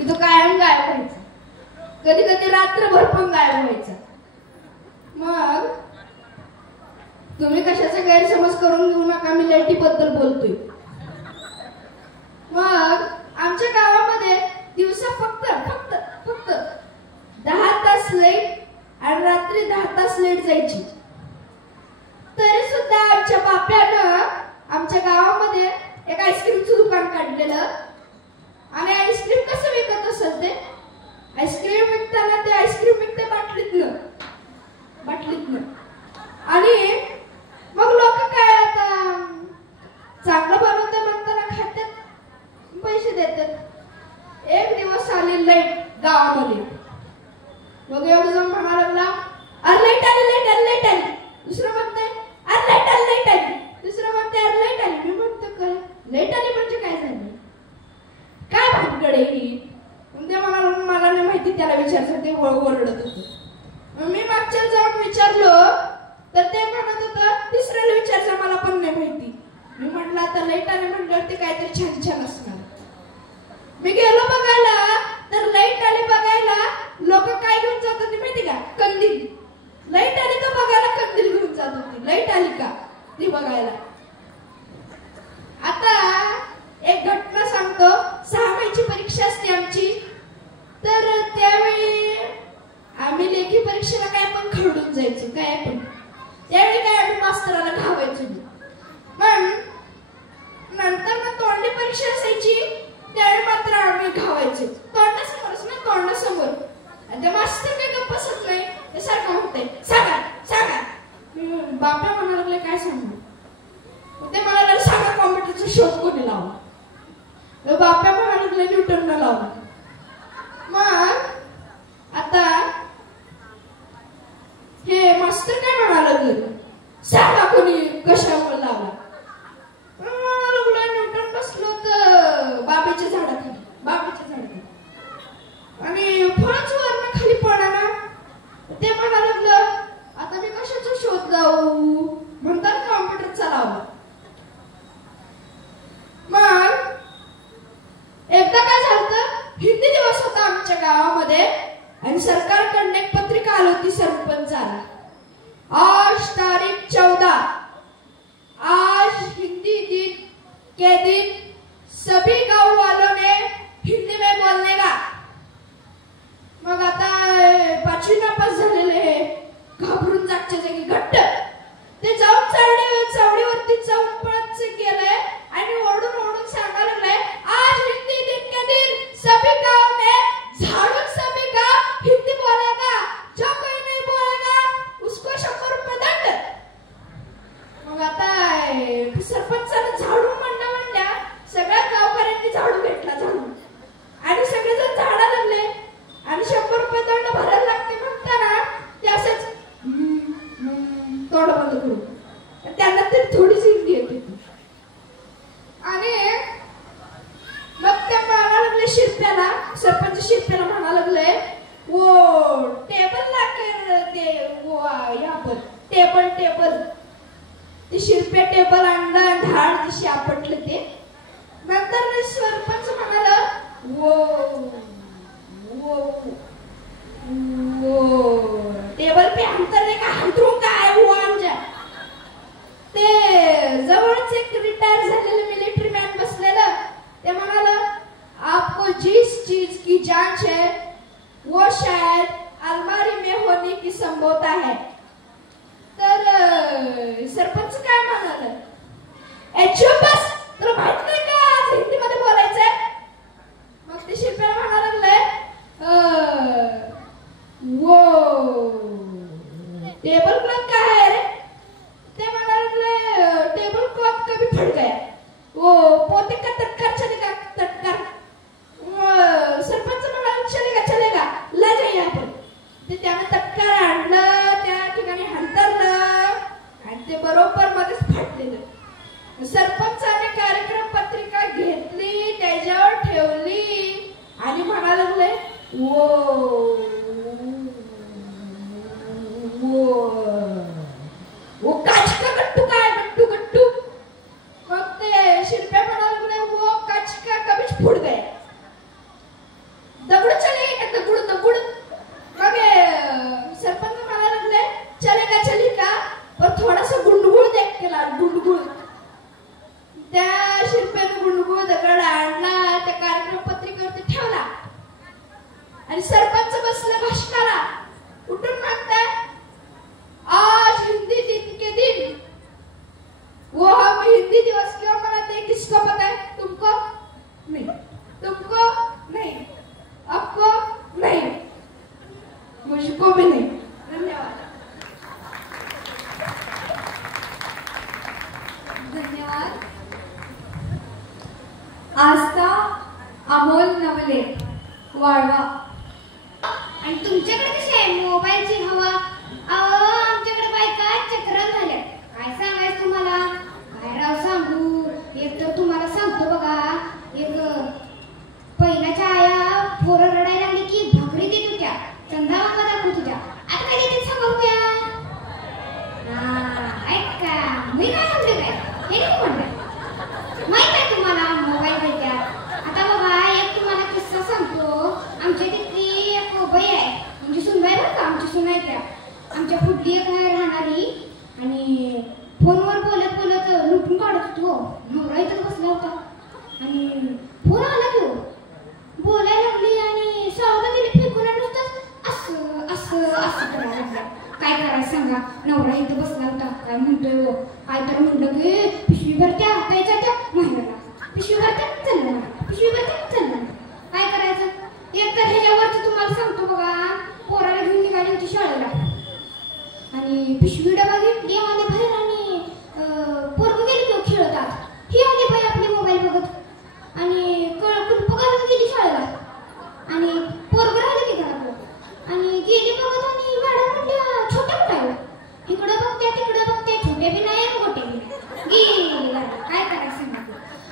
की तो कायम गायब व्हायचा, कधी कधी रात्रभर पण गायब व्हायचा. मग तुम्ही कशाचा गैरसमज करून घेऊ नका, मी लाईटीबद्दल बोलतोय. मग आमच्या गावामध्ये दिवसा फक्त 10 तास लाईट आणि रात्री 10 तास लाईट जायची. तरी सुद्धा आमच्या बाप्यानं आमच्या गावामध्ये एक आईस्क्रीमचं दुकान काढलेलं. आणि आईस्क्रीम कसं विकत असेल ते, आईस्क्रीम विकताना ते आईस्क्रीम विकते बाटलीतनं. आणि मग लोक काय आता चांगलं बनवते म्हणताना खात्यात, पैसे देतात. एक दिवस आली लाईट गावामध्ये. मग एवढं जण म्हणायला लागला, अरे लाईट आली. दुसरं म्हणते अरे लाईट आली. दुसरं म्हणते अरे लाईट आली. मी म्हणतो काय लाईट आली म्हणजे काय झालं, काय भानगड ही. ते मला नाही माहिती, त्याला विचारलं, ते ओरडत होतं. मी मागच्या जाऊन विचारलो तर ते म्हणत होतं तिसऱ्याला विचारलं, मला पण नाही माहिती. मी म्हटलं आता लाईट आली म्हटल्यावर ते काहीतरी छान असणार. मी गेलो बघायला तर लाईट आली बघायला लोक काय घेऊन जात होती माहिती का, कंदील. लाईट आली का बघायला कंदील घेऊन जात होती, लाईट आली का ती बघायला. आता एक घटना सांगतो. 6 महिन्याची परीक्षा असते आमची. तर त्यावेळी आम्ही लेखी परीक्षेला काय पण खरडून जायचो, काय पण. त्यावेळी काय आम्ही मास्तराला घावायचो. पण नंतर मग तोंडी परीक्षा असायची, त्यावेळी मात्र आम्ही घावायचे तोंडासमोरच ना, तोंडासमोर. आणि ते मास्तर काही गप्प बसत नाही, ते सारखं म्हणते सांगा. बाप्या म्हणायला लागले काय सांगू. ते म्हणाला सांगा कॉम्प्युटरचा शोध कोणी लावला. बाप्या म्हणायला लागले न्यूटनला लावला. मग आता हे मास्तर काय म्हणायला लागले, सांगा कोणी कशावर लावला. न्यूटन बसलो तर बाबेच्या झाडाखाली आणि फळच वरनं खाली पडाना. ते म्हणायला लागलं आता मी कशाचा शोध लावू, म्हणतात कॉम्प्युटरचा लावला. मग एकदा काय झालं, हिंदी दिवस होता आमच्या गावामध्ये आणि सरकारकडून एक पत्रिका आली होती सरपंचाला. आज तारीख 14, आज हिंदी दिन के दिन सभी गांव वालों ने हिंदी में बोलने का. मग आता 5वी नापास झालेले हे घाबरून जागच्या जागी घट्ट ते जाऊन चावडीवरती जाऊन पळत गेले आणि ओरडून सांगायला लागले, आज हिंदी दिन के दिन सभी गांव में झाड़ू सभी गांव हिंदी बोलेगा, जो कोई नहीं बोलेगा उसको 100 रुपये दंड. मग आता सरपंचानं झाडू म्हणल्या सगळ्या गावकऱ्यांनी झाडू घेतला आणि सगळेजण झाडा लागले आणि 100 रुपये दंड भरायला लागते म्हणताना ते असंच तोंड बंद करू. त्यांना तरी थोडीच हिंदी येते. आणि मग त्या म्हणायला लागले शिरप्याला, सरपंच शिरप्याला म्हणायला लागले वो टेबल लाकर दे, वो यहाँ पर टेबल. ते शिरप्या टेबल आणला, ढाळ दिशी आपटलं. ते नंतर सरपंच म्हणाला वो टेबल पे अंतर का अंतरून काय वो आमच्या. ते जवळच एक रिटायर झालेलं मिलिटरी मॅन बसलेलं. ते म्हणाला आपको जिस चीज की जांच है वो शायद अलमारी में होने की संभावना है. तर सरपंच काय म्हणाला, बस तुला माहित नाही का आज हिंदीमध्ये बोलायचंय. मग ते शिरप्याला म्हणायला लागलंय वो टेबल क्लॉथ काय आहे रे. ते म्हणायला लागले टेबल क्लॉथ कभी फट गया, वो पोते का तटकार चलेगा तटकार. सरपंच म्हणाला चलेगा ला जाईया आपण. ते त्याने तटकार आणलं, त्या ठिकाणी हंतरलं आणि ते बरोबर मध्येच फाटलेलं. सरपंचाने कार्यक्रम पत्रिका घेतली, त्याच्यावर ठेवली आणि म्हणायला लागले वो काच का गट्टू काय गट्टू. मग ते शिरप्या म्हणायला लागले वो काच का कमीच फुट गया. नवले वाळवा. आणि तुमच्याकडे कशी आहे मोबाईलची हवा? आमच्याकडे बायका चक्रम झाल्या. काय सांगायचं तुम्हाला? काय राव सांगू. एक तर तुम्हाला सांगतो बघा, एक पहिल्याच्या आया पोरं रडायला लागली की भाकरी देत होत्या, चंदा मामा दाखवत होत्या. आता काय देते सांगा बघूया. ऐका मी काय म्हणते, काय हे नाही म्हणलं माहित आहे तुम्हाला मोबाईल देत्यात. आता बघा एक तुम्हाला किस्सा सांगतो. आमच्या तिथली एक बाई आहे, म्हणजे सुनबाई बरं का, आमची सून आहे त्या. आमच्या पुढली एक राहणारी, आणि फोनवर बोलत बोलत लुटून काढत होतो. नवरा इथं बसला होता आणि फोन आला की बोलायला लागली आणि सावधा दिली फेकून नुसतं असं असं असं करायला लागला. काय करायचं सांगा. नवरा इथं बसला होता. काय म्हणतोय हो, काय तर म्हणलं की पिशवी भरत्या हातायच्या त्या महिन्याला, पिशवी भरत्या चाललं ना, पिशवी भरत्या चाललं ना. काय करायचं. एक तर ह्याच्यावरच तुम्हाला सांगतो बघा, पोराला घेऊन निघाली होती शाळेला आणि पिशवी डबा घेतली आली बाहेर आणि पोरग गेली किंवा खेळतात. ही आली बाई आपली मोबाईल बघत आणि कुलप घालून गेली शाळेला आणि पोरग राहिले की घरात आणि गेली बघत. आणि मॅडम म्हणल्या छोट्या कुठे इकडं बघत्या तिकडं बघत्या, छोटे बी नाही मोठे बी नाही, गेली. काय करायचं सांगा.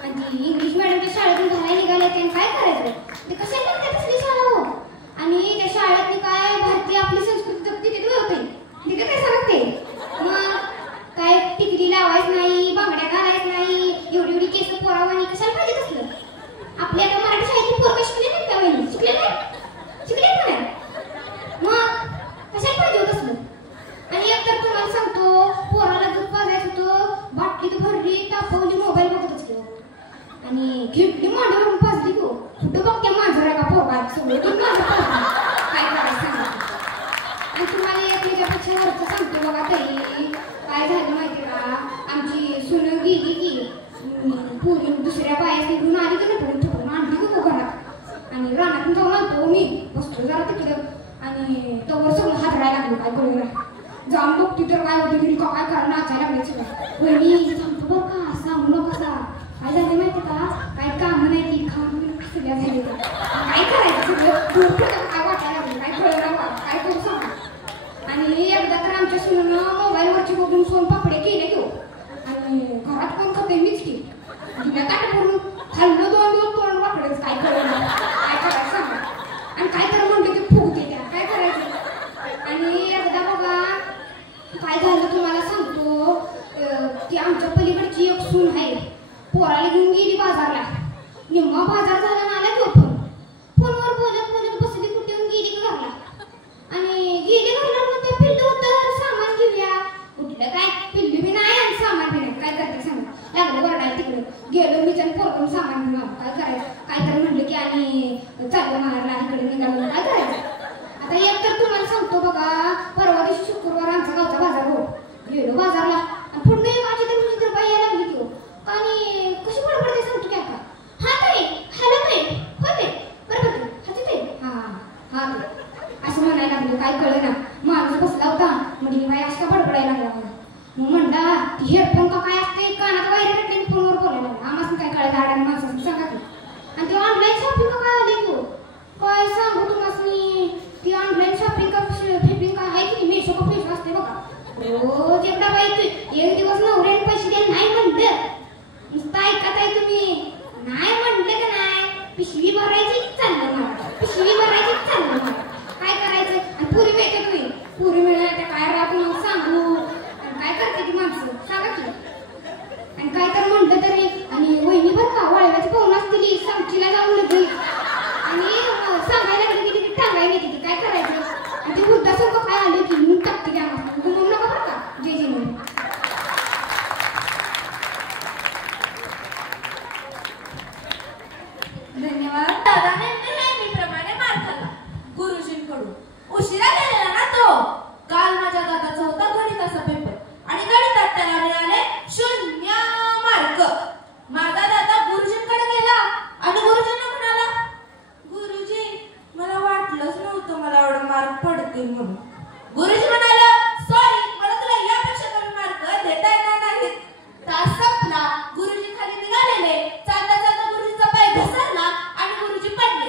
आणि ती इंग्लिश मॅडमच्या शाळेतून घालायला निघाले ते काय करायचं. ते कशाला लागते तसली शाळा हो. आणि त्या शाळेतली काय भारतीय आपली संस्कृती जपते ते होते तिथे काय सांगते. मग काय टिकली लावायच नाही, बांगड्या घालायच नाही, एवढी एवढी केस पोरावानी कशाला पाहिजे तसलं. आपल्या आता मराठी शाळेतली पोरं शिकले नाहीत का वहिनी? शिकले नाही, शिकले नाही. मग कशाला पाहिजे होत असलं. आणि एक तर तुम्हाला सांगतो, पोराला दूध पाजायचं होतं, बाटलीत भरली तापवली मोबाईल बघतच की आणि घेतली मांडीवरून पाजली की कुठं बघते माझं का पोरगा सगळं दूध माझं पाजलं. काय करायचं सांगा. आणि तुम्हाला एक त्याच्यापेक्षा वरचं सांगतो बघा. तरी काय झालं माहिती का, आमची सून गेली की पुरी दुसऱ्या बाया निघून आली की नटून ठेवून आणली की घरात आणि रानातून जाऊन आणतो मी. बसतो जरा तिकडं आणि तोवर सगळं हातरायला लागलो. काय करू जाऊन बघती तर काय होती गिरी काय करा नाचायला लागले सगळं. वहिनी सांगतो बरं का, सांगू नका सा. काय झालं माहिती का, काय कामं नाही ती खाऊन सगळ्या झाली. काय करायचं सगळं काय वाटायला लागलं, काय कळलं काय करू सांगा. आणि एकदा तर आमच्या सुनेनं मोबाईलवरची बघून सोनपापडे केले घेऊ आणि घरात कोण खाते मीच की तिला ताट करून खाल्लं 2 दिवस तोंड वाकडेच. काय कळलं काय करायचं सांगा. आणि काय तर म्हणते ते फुगते त्या. काय करायचं. आणि एकदा बघा काय झालं तुम्हाला सांगतो. की आमच्या पलीकडची एक सून आहे, पोराला घेऊन गेली बाजारला. निम्मा बाजार झाला ना आला किंवा फोनवर बोलत बोलत बसली कुठे येऊन गेली की घरला आणि गेली घरला. मग ते पिल्लू होतं सामान घेऊया कुठलं काय पिल्लू बी नाही आणि सामान बी नाही. काय करते सांगा. लागलं वरडायला तिकडे गेलो मी त्याने पोरकून सामान घेऊन आलो. काय करायचं. काय तर म्हणलं की आणि चाललं मारला इकडे निघालो. काय करायचं. आता एक तर तुम्हाला सांगतो बघा, परवा दिवशी शुक्रवार आमचा गावचा बाजार हो. गेलो बाजारला आणि पुढे माझी तर तुझी तर बाई यायला लागली की आणि कशी बडबडते सांगतो की आता. हा ताई, हॅलो ताई, होते बरोबर तू हाती ताई, हा हा ते असं म्हणायला लागलं. काय कळलं ना. माणूस बसला होता म्हणजे बाई असं का बडबडायला लागला मला. मग म्हणला ती हेडफोन का काय असते कानात बाहेर काढले फोनवर बोलायला लागला. आम्हाला काय कळलं आड्याने माणसाचं सांगा की. आणि ते ऑनलाईन शॉपिंग का काय आली तू काय सांगू तुम्हाला. ती ऑनलाईन शॉपिंग का फिपिंग का आहे की मेशो का पेशो असते बघा. रोज एकदा बाई एक दिवस नवऱ्याने पैसे द्या नाही म्हणलं नुसतं ऐकत आहे तुम्ही. नाही म्हणलं का नाही पिशवी भरायची चाललं मला, पिशवी भरायची चाललं मला. काय करायचं. आणि पुरी मिळते तुम्ही पुरी मिळणार त्या काय राहतो मग सांगू. आणि काय करते ती माणसं सांगा की. आणि काय तर म्हणलं तरी आणि वहिनी बरं का वाळव्याची पाहुण असतील सांगशीला जाऊन लगेल आणि सांगायला लागली की तिथे टांगायला येते की. काय करायचं. आणि ते वृद्धासारखं काय आले की मी टाकते त्या म्हणून नका बरं का. जय जय म्हणून. धन्यवाद. दादाने नेहमीप्रमाणे मार खाल्ला गुरुजींकडून. उशिरा गेलेला ना तो. काल माझ्या दादाचा होता गणिताचा पेपर आणि गणितात त्याला मिळाले 0 मार्क. माझा दादा गुरुजींकडे गेला आणि गुरुजींना म्हणाला, गुरुजी मला वाटलंच नव्हतं मला एवढे मार्क पडतील म्हणून. गुरुजी म्हणाला, सॉरी मला तुला यापेक्षा कमी मार्क देता येणार नाहीत. तास संपला. गुरुजी खाली निघालेले. चालता चालता गुरुजीचा पाय घसरला आणि गुरुजी पडले.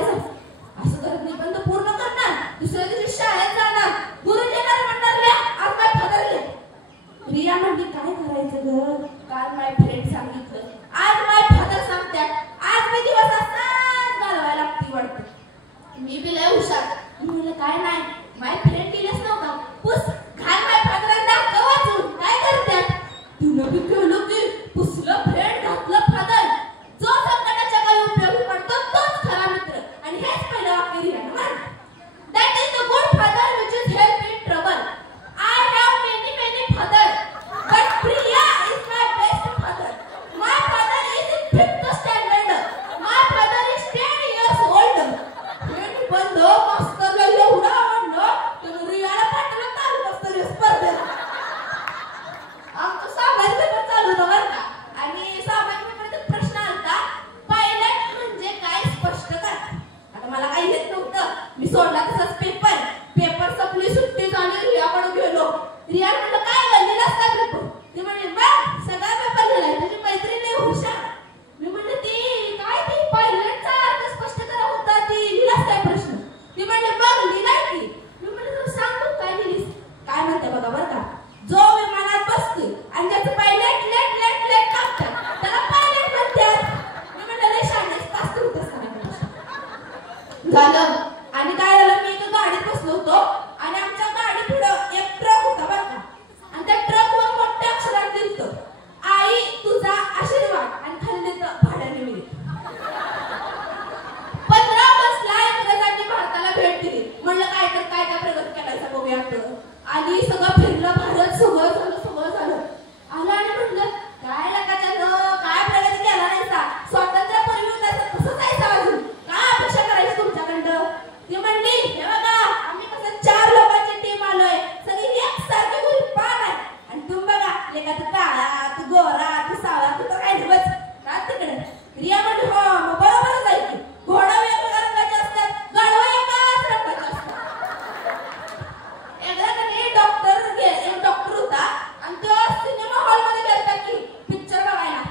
करायचं. असं करत निबंध पूर्ण करणार, दुसऱ्या दिवशी शाळेत जाणार, गुरुजी येणार म्हणणार आज माय फदरले. रिया म्हणली काय करायचं ग, काल माय फ्रेंड सांगितलं, आज माय फादर सांगतात, आज मी दिवस असाच घालवायला लागती वाटतं. मी बी लय हुशार, मी म्हणलं काय नाही, माय फ्रेंड दिलेच नव्हता, पुस घाल माय फादरांना दाखव वाचून काय करतात. तिनं बी केलं की पुसलं फ्रेंड घातलं फादर. जो संकटाच्या काळी उपयोगी पडतो तोच खरा मित्र. आणि हेच पहिलं वाक्य रियानं मांडलं. That is the good father which is help in trouble. I have many father, but Priya is my best father. My father is in 5th standard. My father is 10 years old. हे निबंध मास्तरला एवढं आवडलं तर रियाला पाठवलं तालुकास्तरीय स्पर्धेला. आमचं सामान्य पेपर चालू होता बरं का. आणि सामान्य पेपरात प्रश्न आलता, पायलट म्हणजे काय स्पष्ट करा. आता मला काही येत नव्हतं, मी सोडला तसाच पेपर. पेपर संपली, सुट्टी झाली, रियाकडे गेलो. रिया म्हणलं काय लिहिलास का पेपर. ती म्हणली बघ सगळा पेपर लिहिलाय, तुझी मैत्रीण लई हुशार. मी म्हणलं ती काय ती पायलटचा अर्थ स्पष्ट करा होता, ती लिहिलास काय प्रश्न. ती म्हणली बघ लिहिलाय की. मी म्हणलं तू सांग तू काय लिहिलीस. काय म्हणते बघा बरं का, जो विमानात बसतोय आणि ज्याचं पाय लेट लेट लेट लेट कापतात त्याला पायलट म्हणतात. मी म्हणलं लई शाळेत पास करू तसं झालं. आणि काय झालं, मी एका गाडीत बसलो होतो आणि आमच्या गाडी पुढं एक ट्रक होता बरं का. आणि त्या ट्रकवर मोठ्या अक्षरात लिहिलं, आई तुझा आशीर्वाद, आणि खाली लिहिलं भाड्याने मिळेल. 15 ऑगस्टला इंग्रजांनी भारताला भेट दिली. म्हणलं काय प्रगती करायचा बघूया. आणि सगळं फिरलं भारत, सगळं झालं. आलं आणि म्हणलं काय लगाच्या काय प्रगती केला नाही सा, स्वातंत्र्यापूर्वी होता तसंच आहे सा, अजून काय अपेक्षा करायची तुमच्याकडं. ती म्हणली हे बघा आम्ही कसं 4 लोकांची टीम आलोय, सगळी एकसारखी गुरी पान आहे. आणि तुम्ही बघा लेका तू काळा, तू गोरा, तू सावळा, तू तर काय दिवस का तिकडे. रिया म्हणली हो मग बरोबरच आहे की, घोडा वेगवेगळ्या रंगाचे असतात, गाढवा एकाच रंगाचे असतात. एकदा कधी एक डॉक्टर होता आणि तो सिनेमा हॉल मध्ये गेलता की पिक्चर बघायला.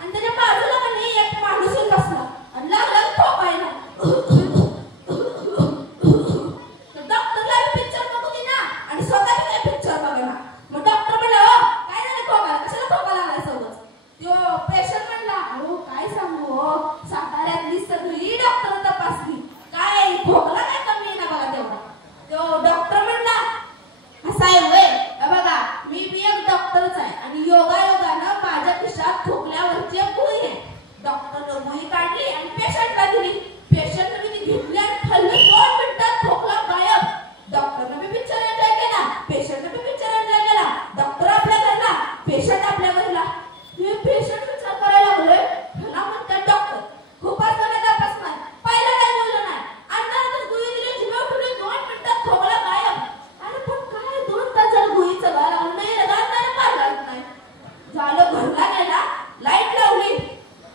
आणि त्याच्या बाजूला कधी एक माणूस बसला आणि लागला खोकायला. डॉक्टरला पिक्चर बघू दे ना आणि स्वतः काय पिक्चर बघायला. मग डॉक्टर म्हणला काय झालं खोकायला, कशाला खोका लागलाय सोबत. तो पेशंट म्हणला अहो काय सांगू हो, साताऱ्यातली सगळी डॉक्टर तपासली, काय खोकला काय कमी आहे ना बघा तेवढा. तो डॉक्टर म्हणला असं आहे वय बघा मी बी एक डॉक्टरच आहे आणि योगायोगानं माझ्या खिशात खोकल्यावरची एक गोळी आहे. डॉक्टरनं गोळी काढली आणि पेशंटला दिली. पेशंटने ती घेतली आणि खाल्ली, 2 मिनिटात खोकला गायब. डॉक्टरनं बी पिक्चर एन्जॉय केला, पेशंटनं बी पिक्चर एन्जॉय केला. डॉक्टर आपल्या घरला, पेशंट आपल्या घरला. हे पेशंट विचार करायला लागलोय ह्याला म्हणतात डॉक्टर खूपच कोणा तपास नाही, पहिला काय बोललं नाही, अंधारातच गोळी दिली, जिवा फुले, 2 मिनिटात खोकला गायब. अरे पण काय 2 तास झालं गोळी चला नाही रगात नाही. झालं घरला गेला, लाईट लावली,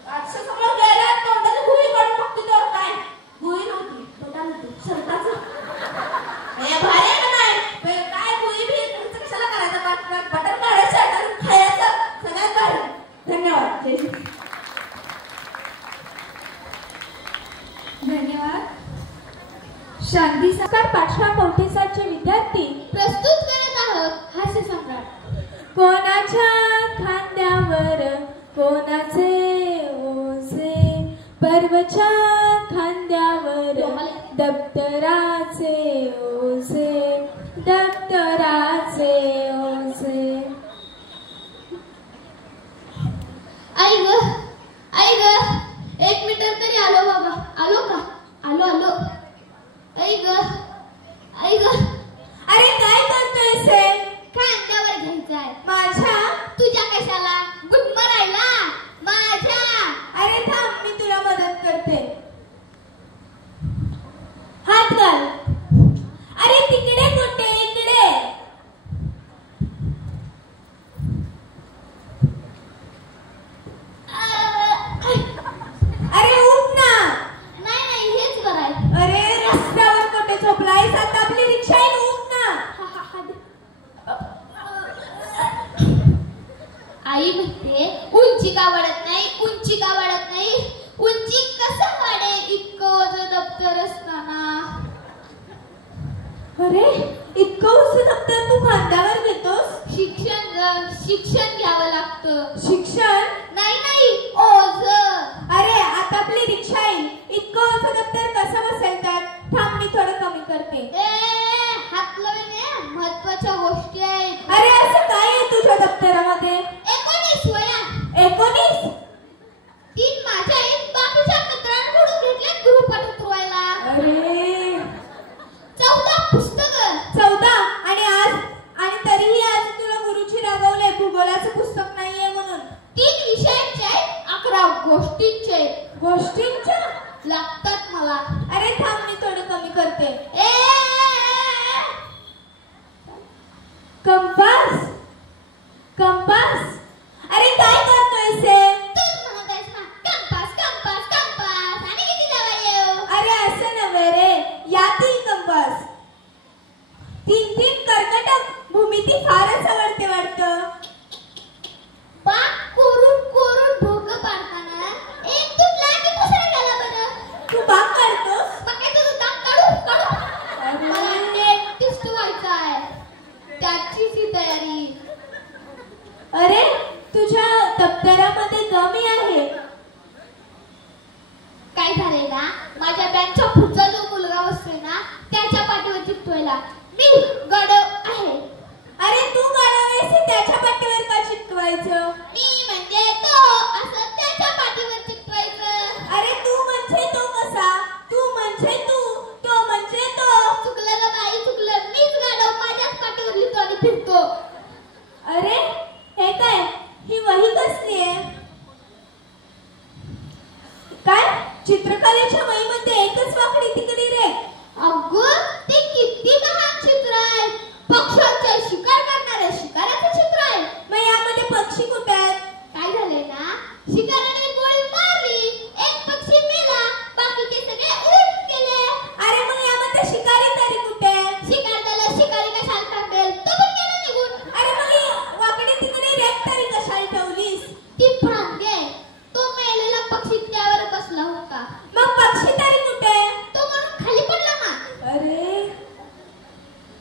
आरशा समोर गेला, तोंडाची गोळी काढून बघते तर काय गोळी नव्हती, बटन होतं शर्टाचं. हे भारी आहे का नाही, काय गोळी बी कशाला करायचं, बटन काढायचं आणि खायचं, सगळ्यात भारी. धन्यवाद. जय श्री. धन्यवाद. शांती संस्कार पाठशाळा कवठेसाचे विद्यार्थी प्रस्तुत करत आहोत हास्य सम्राट. कोणाच्या खांद्यावर कोणाचे ओझे, पर्वच्या खांद्यावर दप्तराचे ओझे, दप्तराचे ओझे. आई ग 1 मिनिट तरी आलो बाबा, आलो का, आलो. आई ग अरे काय करतोयस हे? खांद्यावर घ्यायचाय. माझ्या? तुझ्या कशाला, गुदमरायला माझ्या. अरे थांब मी तुला मदत करते. हात घाल. अरे तिकडे कुठे, इकडे. अरे उठ ना. नाही हेच कराय. दप्तर असताना. अरे इतकं उंच दप्तर तू खांद्यावर घेतोस? शिक्षण घ्यावं लागतं. शिक्षण? नाही ओझ. अरे आता आपली रिक्षा येईल. इतकं उंच दप्तर कसं बसेल त्यात? थांब मी थोडं कमी करते. हात लावणे महत्वाच्या गोष्टी आहेत. अरे असं काय आहे तुझ्या दप्तरामध्ये? 19 वया. 19? 3 माझ्या आहेत, बाकीच्या मित्रांकडून घेतले गृहपाठ उतरवायला. अरे 14 पुस्तकं. 14? आणि तरीही आज तुला गुरुजी रागवले भूगोलाचं पुस्तक नाहीये म्हणून. 3 विषयांचे आहेत, 11 गोष्टींचे. गोष्टींच्या लागतात मला. अरे थांब मी थोडं कमी करते. कंपास? अरे काय करतोयस हे? तूच म्हणत आहेस ना कंपास आणि किती लावा येऊ. अरे असं नव्हे रे, यातील कंपास. 3 कर्कटक भूमिती फारच आवडते वाटतं. पाक कोरून भोग पाडताना एक तुटला की दुसरा गेला बरं. तू बाग काढतोस? मग काय तुझं दात काढू. मला नेट टेस्ट व्हायचं आहे, त्याचीच ही तयारी. अरे तुझ्या दप्तरामध्ये कमी आहे. काय झाले ना, माझ्या बँकच्या पुढचा जो मुलगा असतोय ना त्याच्या पाठीवर चिकटवायला मी गडव आहे. अरे तू गाडावेस त्याच्या पाठीवर का चिकटवायचं? मी म्हणजे तो असं त्याच्या पाठीवर चिकटवायचं. अरे तू म्हणजे तो कसा? तू म्हणजे तू, तो म्हणजे तो. चुकलं ना बाई, चुकलं. मीच गाडव माझ्याच पाठीवर लिहितो आणि फिरतो. अरे हे काय, ही वही कसली आहे? काय चित्रकलेच्या वहीमध्ये एकच वाकडी तिकडी रे? अगं ते किती महान चित्र आहे. पक्ष्यांचे शिकार करणारे शिकाराचे चित्र आहे. मग यामध्ये पक्षी कुठे आहेत? काय झाले ना, शिकाराने गोळी मारली, एक पक्षी मेला, बाकीचे सगळे उडून गेले. अरे मग यामध्ये शिकारी तरी कुठे? शिकार त्याला शिकारी कशाला टाकेल, तो पण गेला निघून. अरे मग ही वाकडी तिकडे रेट तरी कशाला ठेवलीस? ती भ्रांती आहे. तो मेलेला पक्षी त्यावर बसला होता. मग पक्षी तरी कुठे? तो म्हणून खाली पडला ना. अरे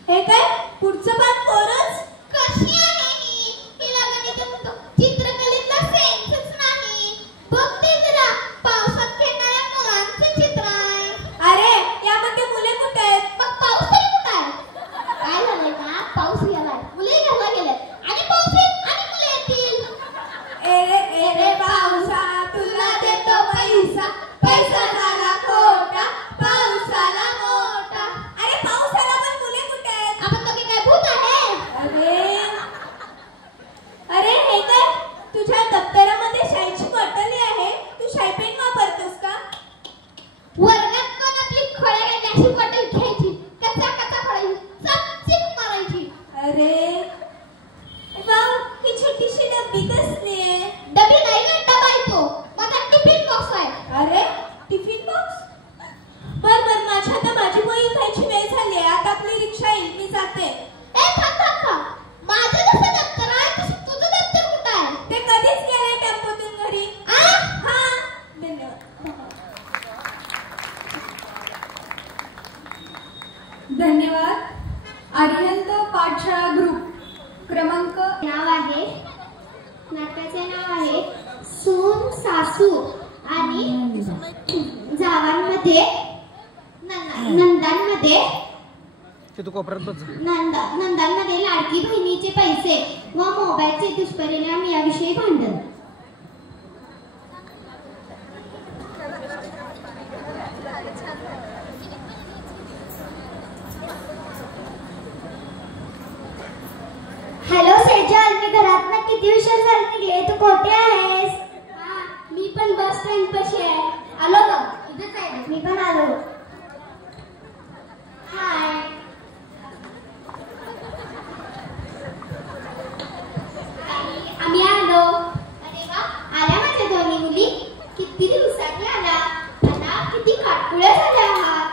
हे काय, पुढचं पान कोरच? कशी आहे ही? हिला गणित म्हणतो, चित्रकलेचा सेन्सच नाही. बघते जरा, पावसात खेळणाऱ्या मुलांचं चित्र आहे. अरे यामध्ये मुले कुठे आहेत? मग पाऊस तरी कुठं आहे? काय झालंय ना, पाऊस गेलाय, मुले घरला गेलेत आणि पाऊस येईल आणि मुले येतील. एरे पावसा तुला देतो पैसा, पैसा झाला खोटा, पाऊस आला मोठा. अरे पाऊस आला पण मुले कुठे आहेत? आपण दोघे काय भूत आहे? अरे हे काय, तुझ्या दप्तरामध्ये शाईची बॉटली आहे. तू शाई पेन वापरतोस का? वर्गात पण आपली खोळ्या अशी बॉटल घ्यायची, कचा पडायची, चपचिप मारायची. अरे वाव, ही छोटीशी डब्बी कसली आहे? डबी नाही ना, डबा येतो माझा टिफिन बॉक्स आहे. अरे टिफिन बॉक्स? बर माझ्या आता माझी वही खायची वेळ झाली आहे. आता आपली रिक्षा येईल, मी जाते. थांब. माझं जसं दप्तर आहे तसं तुझं दप्तर कुठं आहे? ते कधीच गेले टेम्पोतून घरी. हा धन्यवाद. आर्यंत पाठशाळा ग्रुप क्रमांक. नाव आहे, नाटकाचे नाव आहे सून सासू आणि जावांमध्ये नंदांमध्ये नंदांमध्ये लाडकी बहिणीचे पैसे व मोबाईलचे दुष्परिणाम याविषयी भांडण. हॅलो सेजल, मी घरातनं किती उशीर झाले निघले, तू कुठे आहेस? मी पण बस स्टँड पाशी आहे. आलो बघ, इथेच आहे. मी पण आलो. हाय. आम्ही आलो. अरे वा, आल्या माझ्या दोन्ही मुली. किती दिवसांनी आल्या. आता किती काटकुळ्या झाल्या आहात.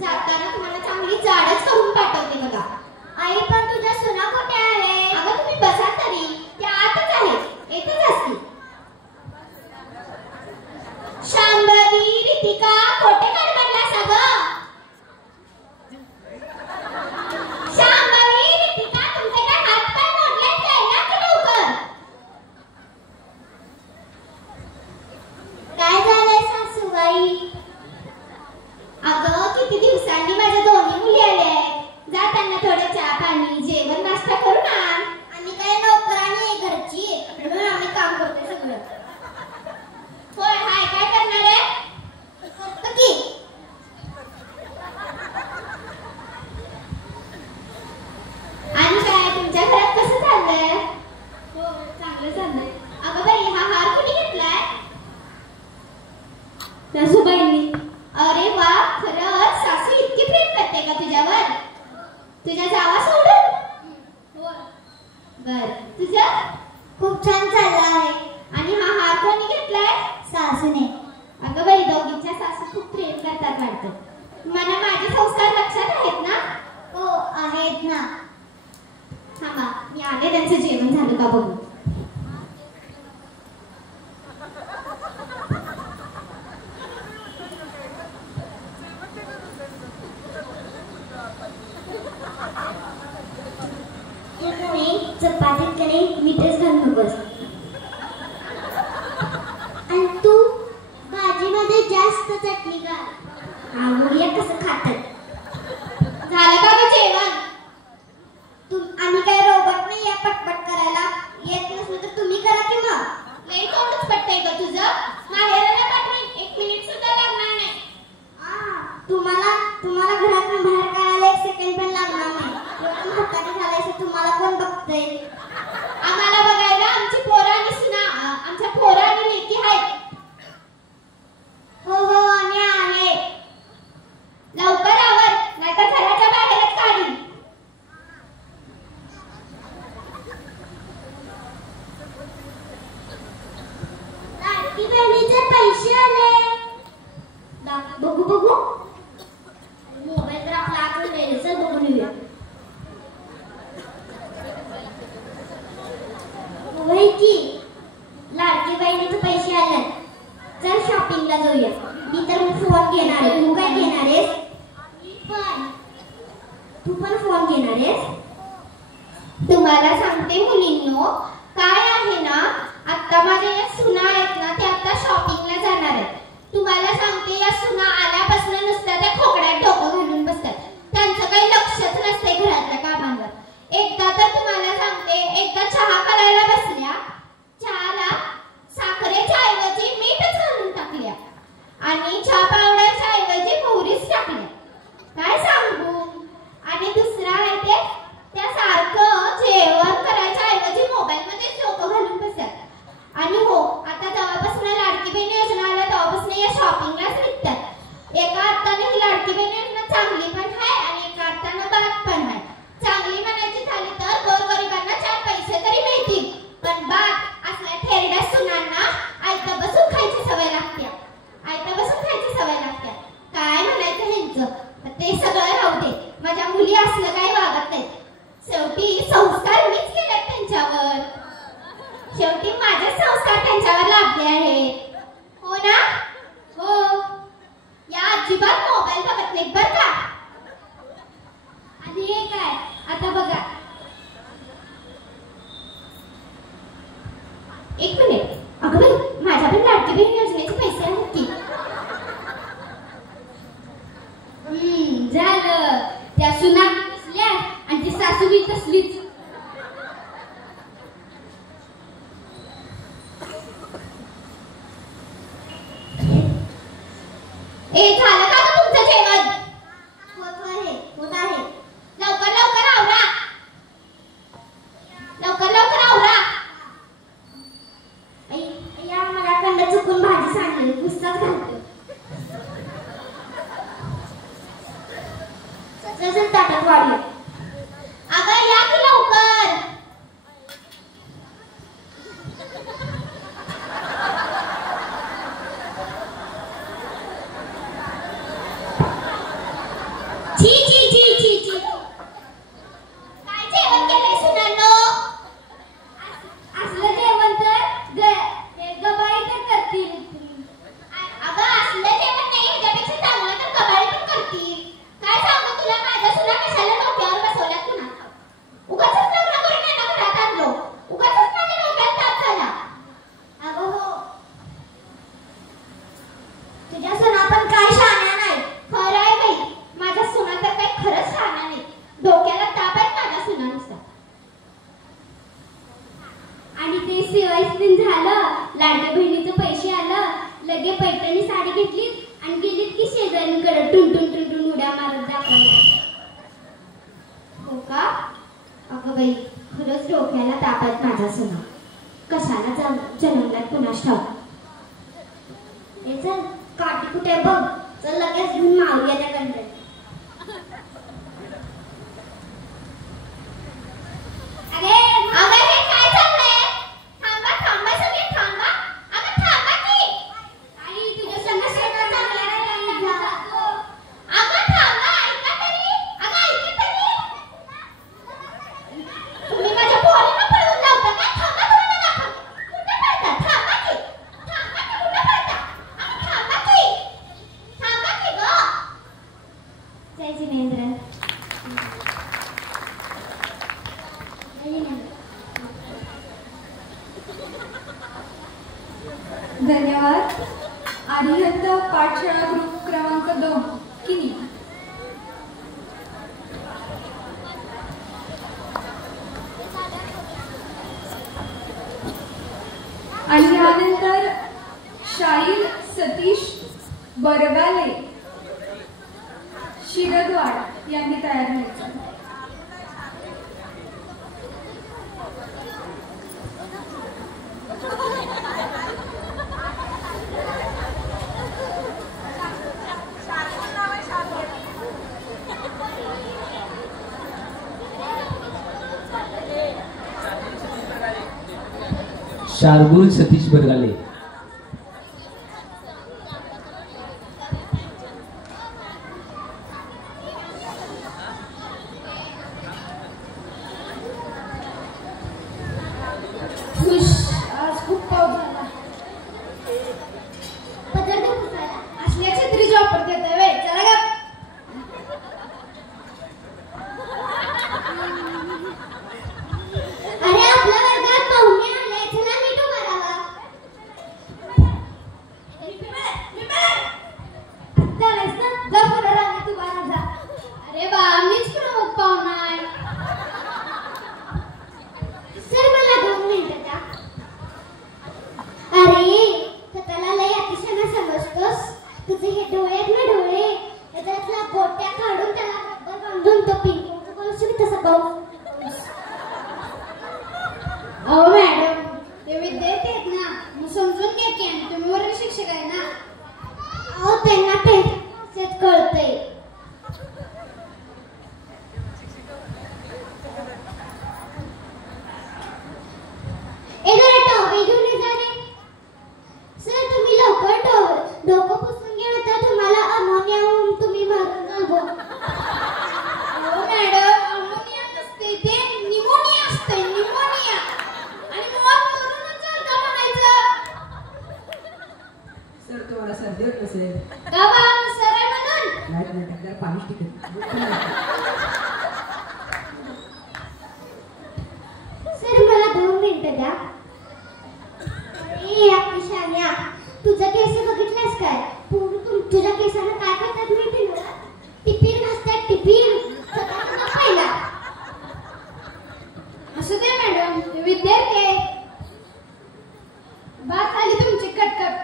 जाताना तुम्हाला चांगली जाडच करून पाठवते बघा. आई, पण तुझ्या सुना कुठे आहे? अगं तुम्ही बसा तरी, त्या आतच आहेत, येतच असतील. शांभवी, रितिका, खोटे काढ सांगते का बघू. चपातीत कडे मीठच घाल नकोस. आणि तू भाजीमध्ये जास्त चटणी घाल. आवडीला कसं खातात. झालं का गं जेवण? आम्ही काय रोबोट नाही आहे पटपट करायला. येत नसलं तर तुम्ही करा की मग. लई तोंडच पटतंय का तुझं? माहेराला पाठवून 1 मिनिट सुद्धा लागणार नाही. तुम्हाला घरातून बाहेर काढायला 1 सेकंड पण लागणार नाही. एवढं म्हातारी झालायचं तुम्हाला कोण बघतंय. आम्हाला बघायला आमची पोरं आणि सुना आमच्या पोरं आणि लेकी आहेत. हो आम्ही आहे. लवकर आवर नाहीतर घराच्या बाहेरच काढीन. लाडकी बहिणीचे पैसे आले. बघू मोबाईल तर आपला आकडून राहिलं. चल बघून येऊया. होय की लाडकी बहिणीचे पैसे आले. चल शॉपिंगला जाऊया. मी तर फोन घेणार आहे. तू काय घेणार आहेस? तू पण फोन घेणार आहेस? तुम्हाला सांगते मुलींनो, काय आहे ना, आता माझ्या या सुना आहेत ना, त्या आता शॉपिंगला जाणार आहेत. तुम्हाला सांगते या सुना आल्यापासून नुसत्या त्या खोकड्यात डोकं घालून बसतात. त्यांचं काही लक्षच नसते घरातल्या कामांवर. एकदा तर तुम्हाला सांगते, एकदा चहा करायला बसल्या, चहाला साखरेच्या ऐवजी मीठच घालून टाकल्या आणि चहा पावडरच्या ऐवजी मोहरीच टाकल्या. काय सांगू. आणि दुसरा आहे ते त्या सारखं जेवण करायच्या ऐवजी मोबाईलमध्ये डोकं घालून बसतात. आणि हो, आता तेव्हापासून लाडकी बहीण योजना आल्या तेव्हापासून या शॉपिंगलाच निघतात. एका अर्थाने ही लाडकी बहीण योजना चांगली पण आहे आणि एका अर्थानं बाद पण आहे. चांगली म्हणायची झाली तर गोरगरिबांना 4 पैसे तरी मिळतील, पण बाद असल्या थेरड्या सुनांना आयतं बसून खायची सवय लागते. काय म्हणायचं ह्यांचं. ते सगळं राहू दे. माझ्या मुली असलं काही वागत नाहीत. शेवटी संस्कार मीच केले त्यांच्यावर. शेवटी माझे संस्कार त्यांच्यावर लाभले आहेत. हो ना? हो. या अजिबात मोबाईल बघत नाहीत बरं का. आणि हे काय आता बघा. 1 मिनिट. अगं बाई, माझ्या पण लाडकी बहीण योजनेचे पैसे आहेत की. झालं. त्या सुना असल्या आणि ती सासू बी तसलीच. झालं का गं तुमचं जेवण? होत आहे. लवकर आवरा. या मला कंड चुकून भाजी सांडली. पुस्तक घालतो. जसं ताटात वाढलं. अगं या की लवकर. छी. काय जेवण केलंय सुनांनो? असलं जेवण तर गबाळी तर करतील. अगं असलं जेवण नाही, ह्याच्यापेक्षा चांगलं तर गबाळी पण करतील. काय सांगू तुला, माझ्या सुना कशाला डोक्यावर बसवल्यात पुन्हा. उगाचच लग्न करून यांना घरात आणलो. उगाचच माझ्या डोक्यात ताप झाला. अगं हो, तुझ्या सुना पण काय शहाण्या नाही. खरं आहे बाई, माझ्या सुना तर काही खरंच शहाण्या नाही. डोक्याला ताप आहेत माझ्या सुना नुसता. आणि ते शिवायचं झालं, लाडक्या बहिणीचं पैसे आलं, लगे पैठणी साडी घेतली आणि गेलीत की शेजाऱ्यांकडे टुन उड्या मारत दाखवल्या. हो का? अगं बाई, खरंच डोक्याला ताप आहेत माझ्या सुना. कशाला जन्मल्यात कुणास ठाऊक. हे चल, काठी कुठे बघ. चल लगेच घेऊन मारूया त्या कंड्यात. अगं हे काय चाललंय? थांबा सगळे थांबा. अगं थांबा की. आई तुझ्या संग शेतात चालल्या नाही. अगं थांबा, ऐका तरी. तुम्ही माझ्या पोरीला पळवून लावता का? जय जिनेंद्र. धन्यवाद. आर्यहंत पाठशाळा ग्रुप क्रमांक 2 किनी. आणि यानंतर शाहीर सतीश बरगाले शिरदवाड यांनी तयार व्हायचं. शार्दूल सतीश बरगाले. आज खूप पाऊस झाला. पदर घेऊन बसायला. असल्याचे तरी वापर देतोय वे. चला ग. अरे आपल्या वर्गात पाहुणे आले. चला नीट उभा राहा. चालेल ना. जा पुढे रांगेत उभा राहा जा. अरे बा मीच प्रमुख पाहुणा आहे. सर मला 2 मिनिटं द्या. अरे स्वतःला लय अतिशय समजतोस. तुझे हे डोळे आहेत ना डोळे, त्याच्यातल्या गोट्या काढून त्याला रबर बांधून तो पिंक कलरची तसा पाऊस. अहो मॅडम ते विद्यार्थी आहेत ना मग समजून घ्या की. आणि तुम्ही वर्ग शिक्षक आहे ना. अहो त्यांना तेच कळतंय. टॉवेल घेऊन ये जा रे. सर तुम्ही लवकर टॉवेल डोकं पुसून घ्या तर तुम्हाला अमोनिया होऊन तुम्ही मरून जाल. अहो मॅडम अमोनिया नसते ते निमोनिया असते. निमोनिया. आणि मग मरूनच जाल का म्हणायचं. सर तुम्हाला सर्दी होत नसेल. का बा सर आहे म्हणून. नाही जरा पाणी टिकत. सर मला 2 मिनिटं द्या. अरे अतिशान्या तुझं केस बघितलास काय. तुझ्या केसाला काय करतात माहिती ना. टिफिन घासतात टिफिन. पहिला असू दे मॅडम ते विद्यार्थी आहेत. बात आली तुमची कटकट.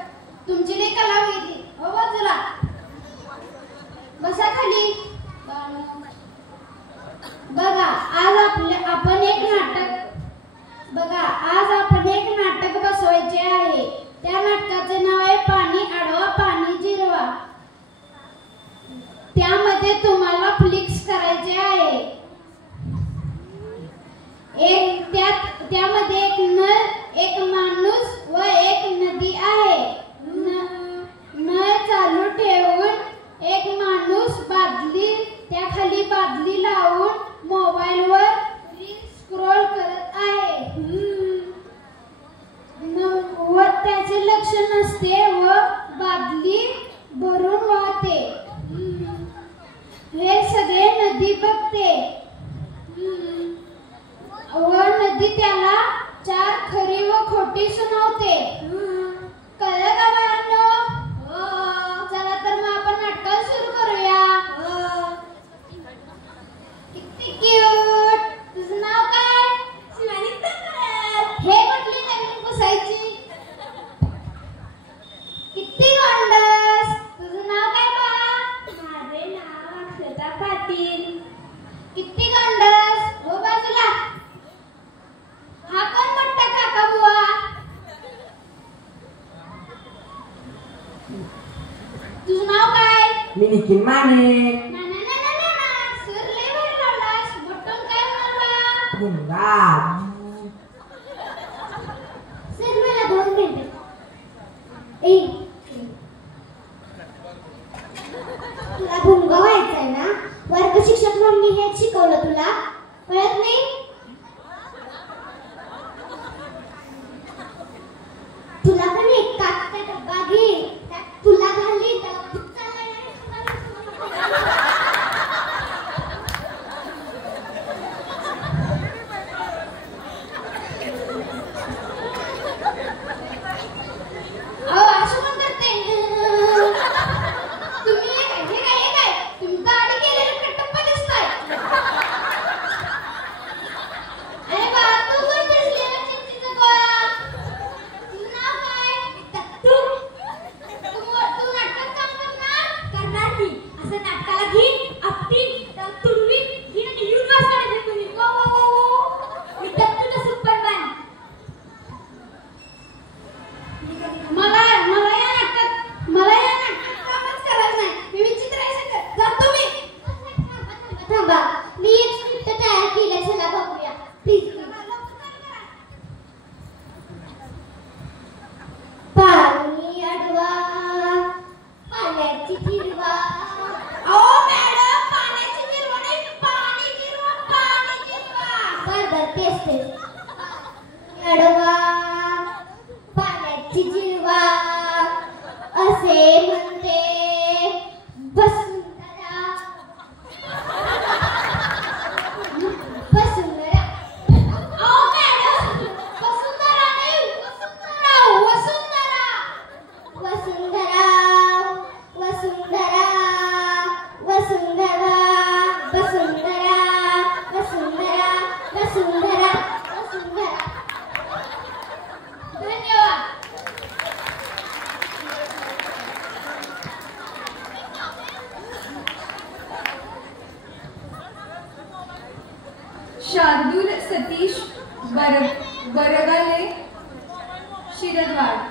तुमची लई कला होती. हो बाजूला बसा खाली. बघा आज आपण एक नाटक बसवायचे आहे. त्या नाटकाचे नाव आहे पाणी अडवा पाणी जिरवा. त्यामध्ये तुम्हाला फ्लिक्स करायचे आहे. त्यामध्ये एक नळ, एक माणूस व एक नदी आहे. नळ चालू ठेवून एक माणूस त्याखाली बादली लावून मोबाईलवर स्क्रोल करत आहे. व त्याचे लक्ष नसते व बादली भरून वाहते. हे सगळे नदी बघते व नदी त्याला 4 खरी व खोटी सुनावते. कळलं का बाळांनो. चला तर मग आपण नाटकाला सुरू करूया. किती क्यूट. तुझं नाव काय. शिवानी तंकर. हे कुठली नवीन पुसायची. किती गोंडस. तुझं नाव काय बा. माझे नाव अक्षता पाटील. किती गोंडस. हो बाजूला. हा कोण मोठा काका बुवा. तुझं नाव काय. मी निखिल माने. ना सर लय भारी लावलास. मोठं काय म्हणाला. भुंगा. सर मला 2 मिनिटं. ए तुला भुंगा व्हायचंय ना. वर्ग शिक्षक म्हणून मी हेच शिकवलं तुला. कळत नाही. तुला पण एक कागदाचा डब्बा घे. त्यात तुला घाली शार्दूल सतीश बरगाले, शिरदवाड.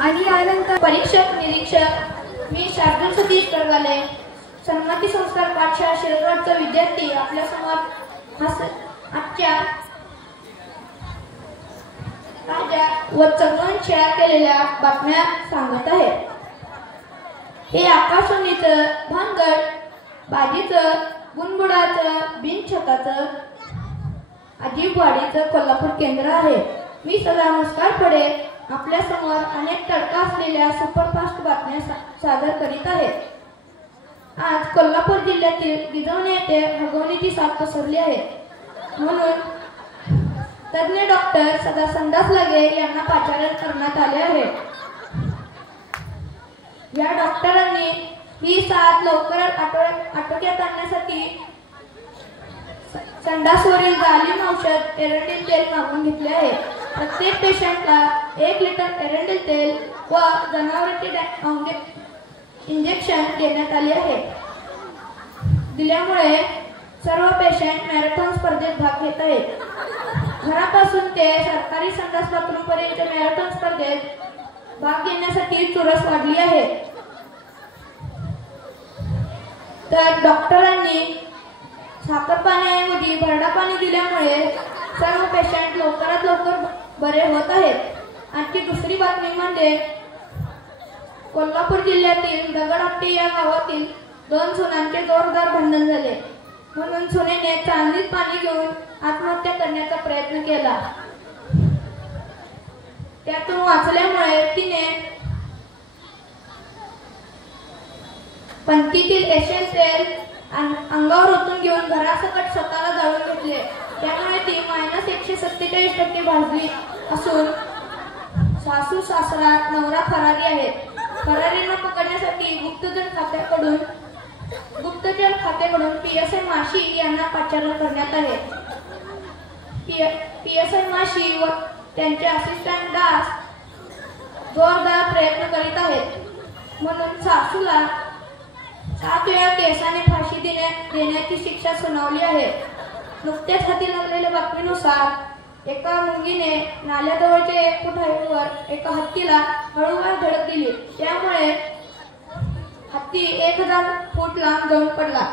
आणि यानंतर परीक्षक निरीक्षक मी शार्दूल सतीश बरगाले, सन्मती संस्कार पाठशाळा शिरदवाडचा विद्यार्थी आपल्या समोर आजच्या ताज्या व चढवून शेअर केलेल्या बातम्या सांगत आहे. हे आकाशवाणीचं भानगड बाजीचं बुनबुडाचं बिनछताचं अजिबवाडीचं कोल्हापूर केंद्र आहे. मी सदा मुस्कार पडे आपल्या समोर अनेक तडका असलेल्या सुपरफास्ट बातम्या सादर करीत आहे. आज कोल्हापूर जिल्ह्यातील गिजवणे येथे हगवणीची साथ पसरली आहे. म्हणून तज्ञ डॉक्टर सदा संडास लागे यांना पाचारण करण्यात आले आहे. या डॉक्टरांनी ही साथ लवकरच आटोक्यात आणण्यासाठी संडासवरील जालिम औषध एरंडेल तेल मागून घेतले आहे. प्रत्येक पेशंटला 1 लिटर एरंडेल तेल व जनावरांचे इंजेक्शन देण्यात आले आहे. दिल्यामुळे सर्व पेशंट मॅरेथॉन स्पर्धेत भाग घेत आहेत. घरापासून ते सरकारी संडास बाथरूम पर्यंत मॅरेथॉन स्पर्धेत भाग घेण्यासाठी चुरस वाढली आहे. तर डॉक्टरांनी साखर पाण्याऐवजी भरडा पाणी दिल्यामुळे सर्व पेशंट लवकरात लवकर बरे होत आहेत. आणखी दुसरी बातमी म्हणजे कोल्हापूर जिल्ह्यातील दगडहट्टी या गावातील 2 सुनांचे जोरदार भांडण झाले. म्हणून सुनेने चांदीत पाणी घेऊन आत्महत्या करण्याचा प्रयत्न केला. त्यातून वाचल्यामुळे तिने पंथीतील एशियन तेल अंगावर ओतून घेऊन घरासकट स्वतःला जाळून घेतले. त्यामुळे ती -147% भाजली असून सासू सासरा नवरा फरारी आहेत. फरारींना पकडण्यासाठी गुप्तचर खात्याकडून PSI माशी यांना पाचारण करण्यात आहे. PSI माशी व त्यांचे असिस्टंट दास जोरदार प्रयत्न करीत आहेत. म्हणून सासूला 7 वेळा केसाने फाशी देण्याची शिक्षा सुनावली आहे. नुकत्याच हाती लागलेल्या बातमीनुसार एका मुंगीने नाल्याजवळच्या 1 फूट हाईटवर एका हत्तीला हळूवार धडक दिली. त्यामुळे हत्ती 1000 फूट लांब जाऊन पडला.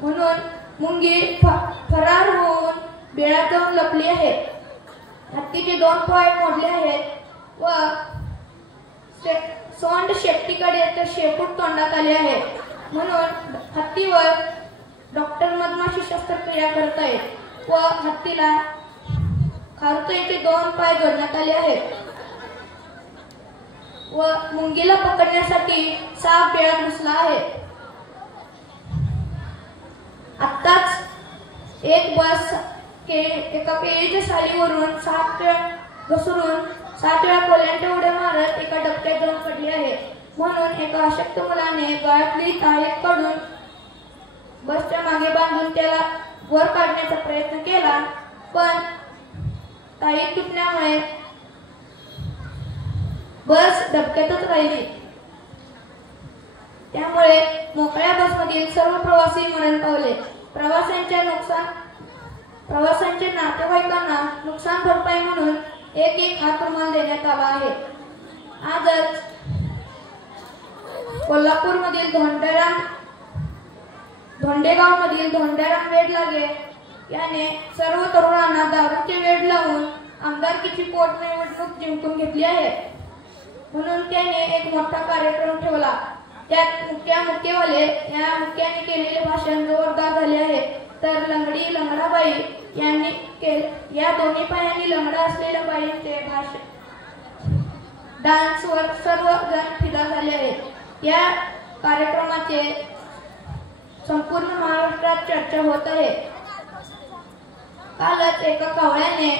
म्हणून मुंगी फरार होऊन बिळात जाऊन लपली आहे. हत्तीचे 2 पाय मोडले आहेत व सोंड शेपटीकडे तर शेपूट तोंडात आले आहे. म्हणून हत्तीवर डॉक्टर मधमाशी शस्त्रक्रिया करत आहेत व हत्तीला खारुताईचे 2 पाय जोडण्यात आले आहेत व मुंगीला पकडण्यासाठी साप बिळात घुसला आहे. आत्ताच एक बस एका केळीच्या सालीवरून 7 वेळा घसरून 7 वेळा कोल्यांच्या उड्या मारत एका डबक्यात जाऊन पडली आहे. म्हणून एका अशक्त मुलाने गळ्यातली ताईत काढून बसच्या मागे बांधून त्याला वर काढण्याचा प्रयत्न केला, पण ताईत तुटल्यामुळे बस डबक्यातच राहिली. त्यामुळे मोकळ्या बसमधील सर्व प्रवासी मरण पावले. प्रवाशांच्या नातेवाईकांना नुकसान भरपाई म्हणून 1 हात रुमाल देण्यात आला आहे. आजच कोल्हापूर मधील धोंडेगाव मधील धोंडेराम वेडलागे याने सर्व तरुणांना दारूचे वेड लावून आमदारकीची पोटनिवडणूक जिंकून घेतली आहे. म्हणून त्याने एक मोठा कार्यक्रम ठेवला. त्यात मुख्यवाले या मुख्याने केलेले भाषण जोरदार झाले आहे. तर लंगडी लंगडाबाई यांनी या दोन्ही पायांनी लंगडा असलेल्या बाईंचे भाषण डान्सवर सर्व जण फिदा झाले आहेत. या कार्यक्रमाचे संपूर्ण महाराष्ट्रात चर्चा होत आहे. कालच एका कावळ्याने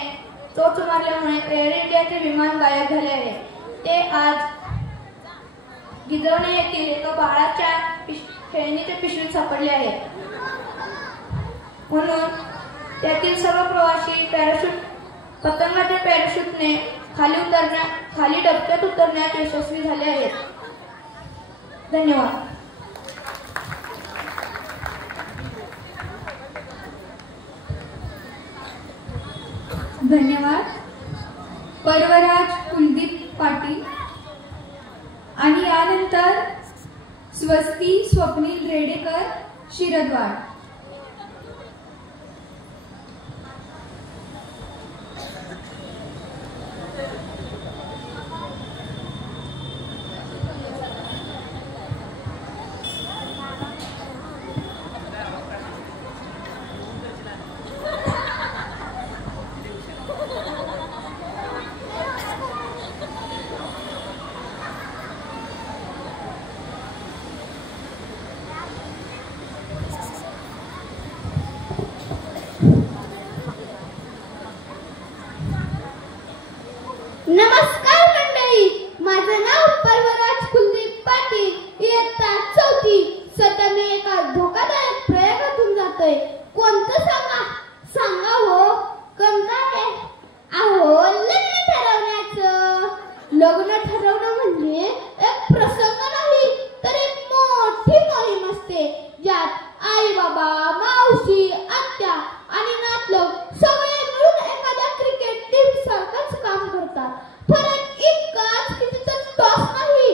चोच मारल्यामुळे एअर इंडियाचे विमान गायब झाले आहे. ते आज गिजवणे येथील एका बाळाच्या खेळणीच्या पिशवीत सापडले आहेत. म्हणून त्यातील सर्व प्रवासी पतंगाच्या पॅराशूटने खाली डबक्यात उतरण्यात यशस्वी झाले आहेत. धन्यवाद. धन्यवाद. पर्वराज कुलदीप पाटील आणि यानंतर स्वस्ती स्वप्नील रेडेकर शिरदवाड. नमस्कार मंडळी, माझं नाव पर्वराज कुलदीप पाटील. इयत्ता 4थी. सध्या मी एका धोकादायक प्रयोगातून जातोय. कोणतं सांगा हो. कोणतं आहे? अहो, लग्न ठरवण्याचं. लग्न ठरवणं म्हणजे एक प्रसंग नाही तर एक मोठी मोहीम असते, ज्यात आई बाबा, मावशी, आत्या आणि नातलग सगळे मिळून एखाद्या क्रिकेट टीम सारखंच काम करतात. फरक इतकाच की तिथं टॉस नाही,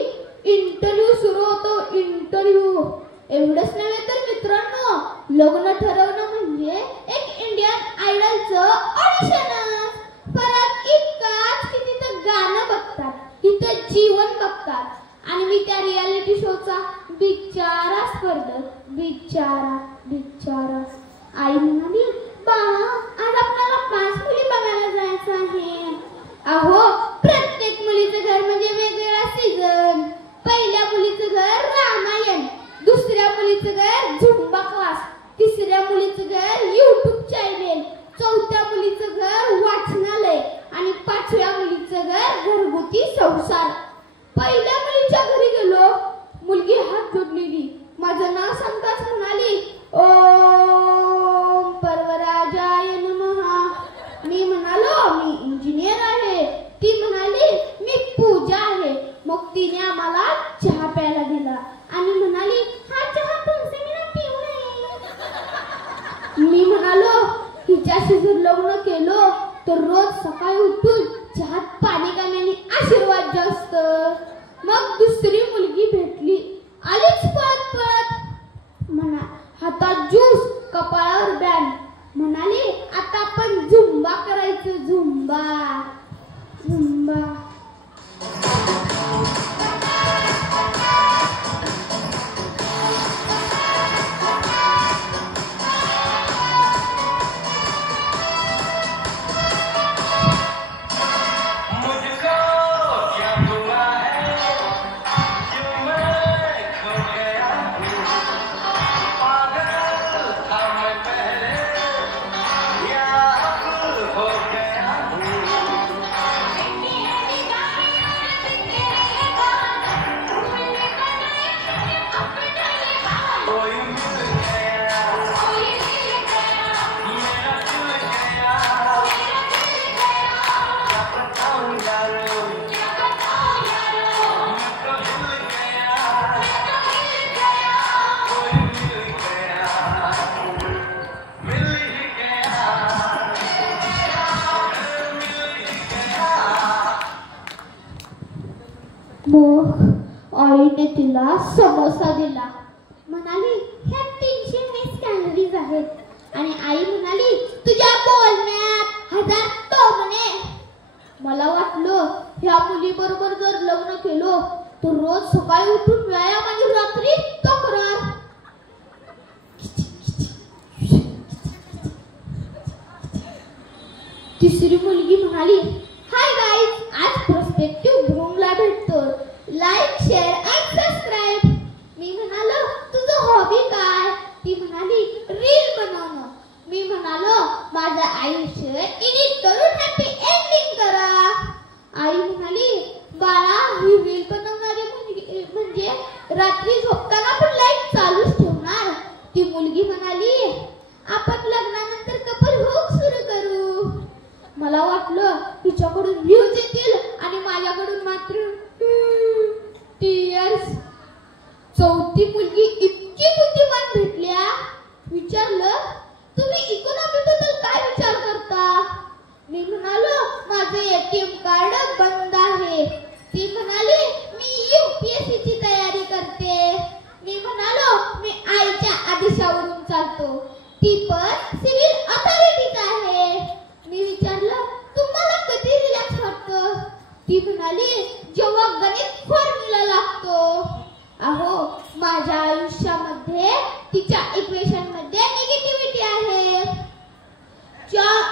इंटरव्ह्यू सुरू होतो. इंटरव्ह्यू एवढंच नव्हे तर मित्रांनो, लग्न ठरवणं म्हणजे एक इंडियन आयडलचं ऑडिशनच. फरक इतकाच की तिथं गाणं बघतात, तिथं जीवन बघतात. आणि मी त्या रियालिटी शोचा बिचारा स्पर्धक. बिचारा. आई म्हणाली, बाळा आज आपल्याला 5 मुली बघायला जायचं आहे. अहो, प्रत्येक मुलीचं घर म्हणजे वेगवेगळा सीझन. पहिल्या मुलीचं घर रामायण, दुसऱ्या मुलीचं घर झुंबा क्लास, तिसऱ्या मुलीचं घर युट्यूब चॅनेल, चौथ्या मुलीचं घर वाचनालय आणि 5व्या मुलीचं घर घरगुती संसार. पहिल्या मुलीच्या घरी गेलो. मुलगी हात जोडलेली. माझं नाव सांगताच म्हणाली, ओम पर्वराजाय नमः. मी म्हणालो, मी इंजिनियर आहे. ती म्हणाली, मी पूजा आहे. मग तिने आम्हाला चहा प्यायला दिला आणि म्हणाली, हा चहा तुमचे मी पिऊ नये. मी म्हणालो, हिच्याशी जर लग्न केलो तर रोज सकाळी उठून चहात पाणी घालण्याने आशीर्वाद जास्त. मग दुसरी मुलगी भेटली. आलीच पळत म्हणा, हातात ज्यूस, कपाळावर बँड. म्हणाली, आता आपण झुंबा करायचं. झुंबा. मग आईने तिला समोसा दिला. म्हणाली, ह्या 320 कॅलरीज आहेत. आणि आई म्हणाली, तुझ्या बोलण्यात 1000 टोमणे. मला वाटलं, ह्या मुली बरोबर जर लग्न केलो तर रोज सकाळी उठून व्यायाम आणि रात्री तक्रार. तिसरी मुलगी म्हणाली, हाय गाईज, आज पर्स्पेक्टिव्ह ग्रूमला भेटतो. लाईक, शेअर आणि सबस्क्राईब. मी म्हणालो, तुझं हॉबी काय? ती म्हणाली, रील बनवणं. मी म्हणालो, माझं आयुष्य एडिट करून हॅपी एंडिंग करा. आई म्हणाली, बाळा, ही रील बनवणारी म्हणजे रात्री झोपताना पण लाईट चालूच ठेवणार. ती मुलगी म्हणाली, आपण लग्नानंतर कपल हुक सुरू करू. मला वाटलं तिच्याकडून व्ह्यूज येतील आणि माझ्याकडून मात्र टीयर्स. चौथी मुलगी इतकी बुद्धिमान भेटल्या. विचारलं, तुम्ही इकॉनॉमी बद्दल काय विचार करता? मी म्हणालो, माझे एटीएम कार्ड बंद आहे. ती म्हणाली, मी UPSC ची तयारी करते. मी म्हणालो, मी आईच्या आदेशावरून चालतो. ती पण सिव्हिल अथॉरिटीच आहे. मी विचारलं, तुम्हाला कधी रिलॅक्स वाटतं? ती म्हणाली, जेव्हा गणित फॉर्म्युला लागतो. अहो, माझ्या आयुष्यामध्ये तिच्या इक्वेशन मध्ये निगेटिव्हिटी आहे.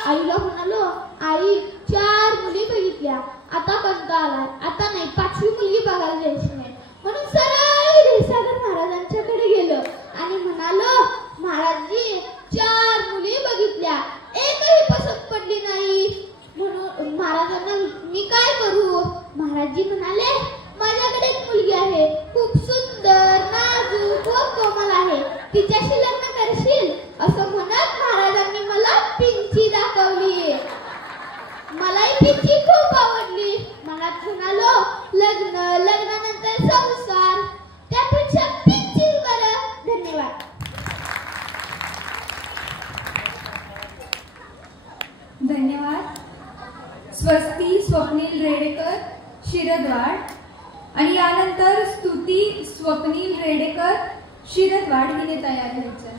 आईला म्हणालो, आई 4 मुली बघितल्या, आता कंटाळा आलाय, आता नाही, 5वी मुलगी बघायला जायची नाही. म्हणून सरळ विद्यासागर महाराजांच्याकडे गेलो आणि म्हणालो, महाराजजी 4 मुली बघितल्या, एकही पसंत पडली नाही. म्हणून महाराजांना मी काय करू? महाराजजी म्हणाले, माझ्याकडे एक मुलगी आहे, खूप सुंदर, नाजूक व कोमल आहे, तिच्याशी लग्न करशील? असं म्हणत महाराजांनी मला पिंची दाखवली. मलाही पिंची खूप आवडली. मनात म्हणालो, लग्नानंतर संसार, त्यापेक्षा पिंचीच बरं. धन्यवाद. धन्यवाद. स्वस्ती स्वप्नील रेडेकर, शिरदवाड. आणि यानंतर स्तुती स्वप्नील रेडेकर, शिरदवाड हिने तयार व्हायचं.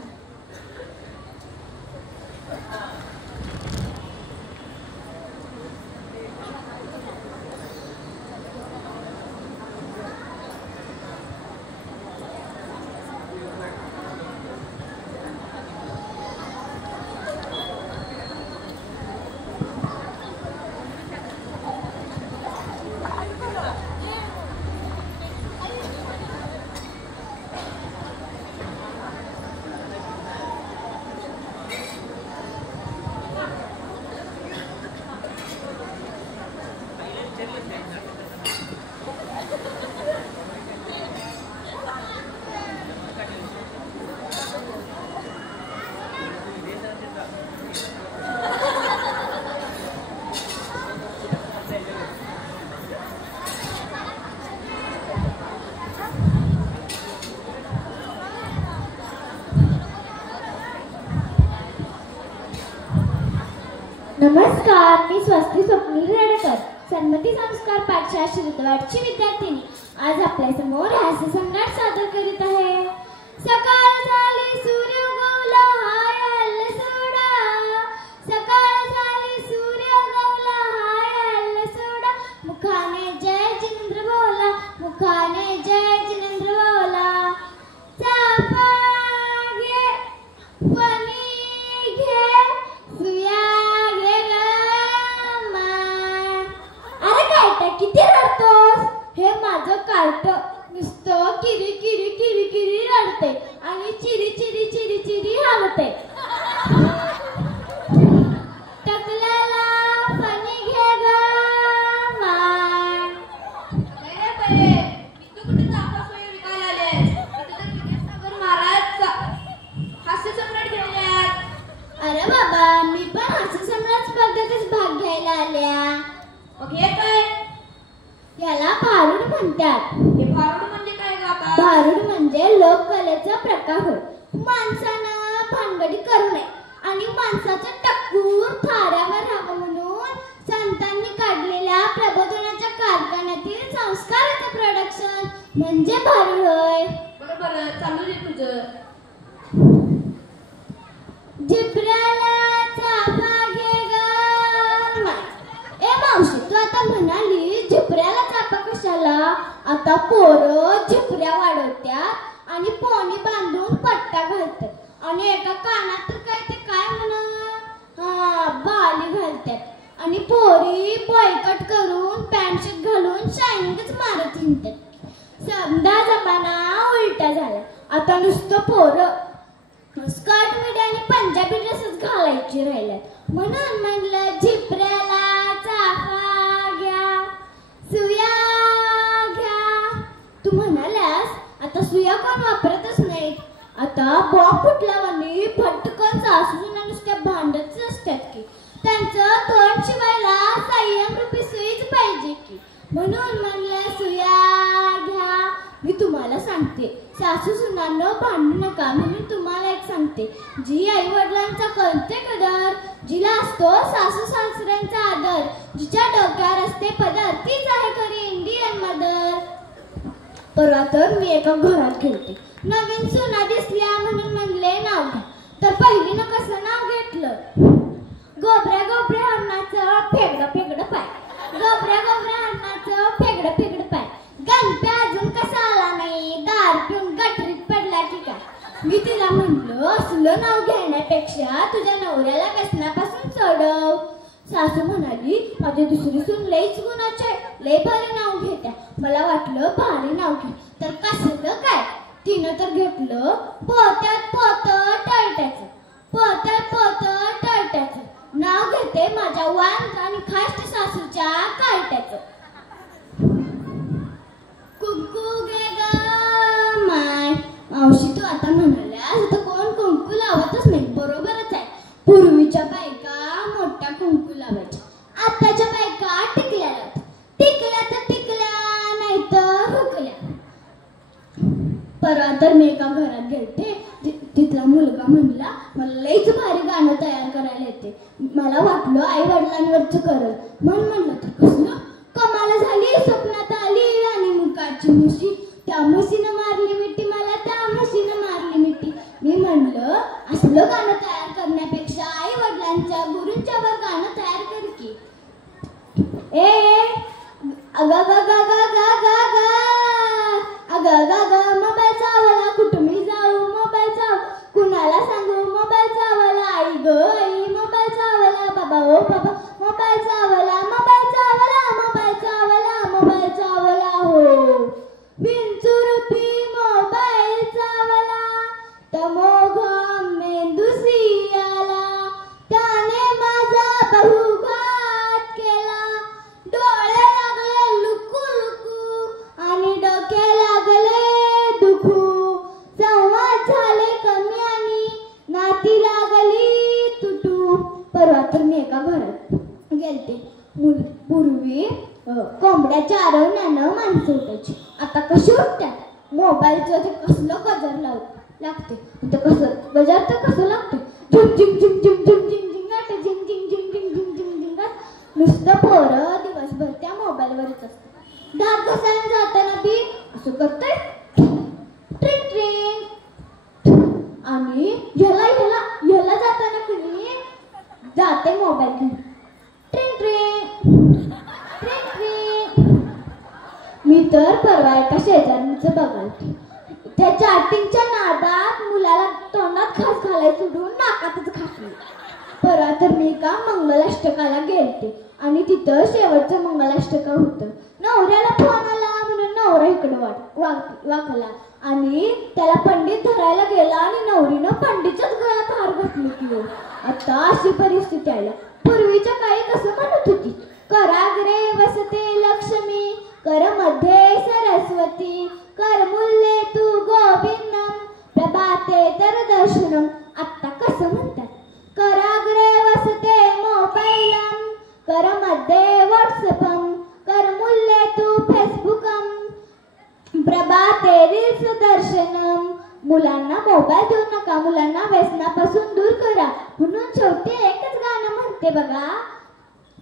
नमस्कार, मी स्वस्ती स्वप्नील रेडेकर, सन्मती संस्कार पाठशाळा शिरदवाडची विद्यार्थिनी. आज आपल्या समोर हास्य सम्राट सादर करीत आहे. सकाळ झाली, सूर्य उगवला, हाय हल्ल सोडा. सकाळ झाली, सूर्य उगवला, हाय हल्ल सोडा. मुखाने जय जिनेंद्र बोला, मुखाने जय जिनेंद्र बोला. चाफा घे, फणी घे, सुया किती रडतोस? हे माझं कार्ट नुसतं किरी किरी किरी किरी रडते आणि चिरी चिरी चिरी चिरी हलते. टकल्याला फणी घे ग मान. तू कुठे चाफा विकायला आलेस? विद्यासागर महाराज हास्य सम्राट घेऊन यात. अरे बाबा, मी पण हास्य सम्राट स्पर्धेतच भाग घ्यायला आल्या. मग हे काय? याला भारुड म्हणतात. हे भारुड म्हणजे काय काका? भारुड म्हणजे लोककलेचा प्रकार होय. माणसानं भानगडी करू नये आणि माणसाचं टक्कूर थाऱ्यावर राहावं म्हणून संतांनी काढलेल्या प्रबोधनाच्या कारखान्यातील संस्काराचं प्रोडक्शन म्हणजे भारुड होय. बरोबर, चालू दे तुझं. झिपऱ्याला चाफा घे ग. ए मावशी, तू आता म्हणाली झिपऱ्याला चाफा कशाला? आता पोरं झिपऱ्या वाढवत्यात आणि पोणी बांधून पट्टा घालतात आणि एका कानात तर काय म्हणा बाली घालतात आणि पोरी बॉयकट करून पॅन्ट शर्ट घालून शायनिंगच मारत हिंडतात. समजा जमाना उलटा झाला. आता नुसतं पोरं स्कर्ट मिडी आणि पंजाबी ड्रेसच घालायची राहिल्यात. म्हणून म्हणलं झिपऱ्याला चाफा घ्या, सुया घ्या. तू म्हणाल्यास आता सुया कोण वापरतच नाहीत. आता बॉम्ब फुटल्यावानी फटकन सासून नुसत्या भांडतच असतात की त्यांचं तोंड शिवायला संयमरूपी सुईच पाहिजे की. म्हणून म्हणलं सुया घ्या. मी तुम्हाला सांगते सासू सुनांनो भांडू नका. म्हणून तुम्हाला एक सांगते, जी आई वडिलांचा करते कदर, जिला असतो सासू सासऱ्यांचा आदर, जिच्या डोक्यावर असते पदर, तीच आहे खरी इंडियन मदर. परवा तर मी एका घरात गेलते. नवीन सुना दिसल्या म्हणून म्हणले नाव घ्या. तर पहिलीनं कसं नाव घेतलं, गोबऱ्या गोबऱ्या हरणाचं फेगडं फेगडं पाय, गोबऱ्या गोबऱ्या हरणाचं फेगडं फेगडं पाय, गणप्या अजून कसा आला नाही, दार पिऊन गटरीत पडला की काय. मी तिला म्हणलं असलं नाव घेण्यापेक्षा तुझ्या नवऱ्याला व्यसनापासून सोडव. सासू म्हणाली माझी दुसरी सून लईच गुणाचे, लई भारी नाव घेत्या. मला वाटलं भारी नाव घे, तर कसलं काय. तिनं तर घेतलं पोत्यात पोत टळट्याचं, पोत्यात पोत टळट्याचं. नाव घेते माझ्या वान आणि खास सासूच्या कार्ट्याचं. कुंकू घे ग माय. मावशी तू आता म्हणाल्यास आता कोण कुंकू लावतच नाही. बरोबरच आहे. पूर्वीच्या बायका मोठ्या कुंकू लावायच्या, आताच्या बायका टिकल्या लावतात. टिकल्या तर टिकल्या नाही तर हुकल्या. परवा तर मी एका घरात गेलते. तिथला मुलगा म्हणला मला लईच भारी गाणं तयार करायला येते. मला वाटलं आई वडिलांवरच करल. म्हणलं तर कसलं कमाल झाली. स्वप्नात आली आणि मुकाची मुशी, त्या म्हशीनं मारली मिठी मला, त्या म्हशीनं मारली मिठी. मी म्हणलं असलं गाणं तयार करण्यापेक्षा आई वडिलांच्या गुरूंच्या वर गाणं तयार कर की. ए अग ग ग ग ग ग अग ग ग मोबाईल चावला, कुठं मी जाऊ मोबाईल चाव, कुणाला सांगू मोबाईल चावला, आई ग आई मोबाईल चावला, बाबा ओ बाबा मोबाईल चावला, मोबाईल चावला, मोबाईल चावला, मोबाईल चावला हो. विंचुरूपी मोबाईल चावला, तमोघा मेंदुसी आला, त्याने माझा बहुघात केला. डोळे लागले लुकू लुकू आणि डोके लागले दुखू. संवाद झाले कमी आणि नाती लागली तुटू. परवा तर मी एका घरात गेलते. पूर्वी कोंबड्याच्या आरवण्यानं माणसं उठायची. आता कशी उठतात, मोबाईलचं ते कसलं गजर लागते. ते कसं गजर तर कसं लागतं, झिंग झिंग झिंग झिंग झिंग झिंग झिंगाट, झिंग झिंग झिंग झिंग झिंग झिंग झिंगाट. नुसतं पोरं दिवसभर त्या मोबाईलवरच असतं. दात घासायला जाताना बी असं करतंय ट्रिंग ट्रिंग. आणि ह्याला जाताना कुणी जाते मोबाईल घेऊन ट्रिंग ट्रिंग ट्रिंग ट्रिंग. मी तर परवा एका शेजारणीचं बघालते. त्या चॅटिंगच्या नादात मुलाला तोंडात खास घालायला सोडून नाकातच घासली. परवा तर मी एका मंगलाष्टकाला गेलते आणि तिथं शेवटचं मंगलाष्टक होतं. नवऱ्याला फोन आला म्हणून नवरा इकडं वाकला आणि त्याला पंडित धरायला गेला आणि नवरीनं पंडितच्याच गळ्यात हार घातली की. आता अशी परिस्थिती आली. पूर्वीच्या काळी कसं म्हणत होती, कराग्रे वसते लक्ष्मी, कर मध्ये सरस्वती, कर मूल्ये तू गोविंदम, प्रभाते तर दर्शनम. आता कसं म्हणतात, कराग्रे वसते मोबाईलम, कर मध्ये व्हॉट्सअपम, कर मूल्ये तू फेसबुकम, प्रभाते रील्स दर्शनम. मुलांना मोबाईल देऊ नका, मुलांना व्यसनापासून दूर करा. म्हणून शेवटी एकच गाणं म्हणते बघा,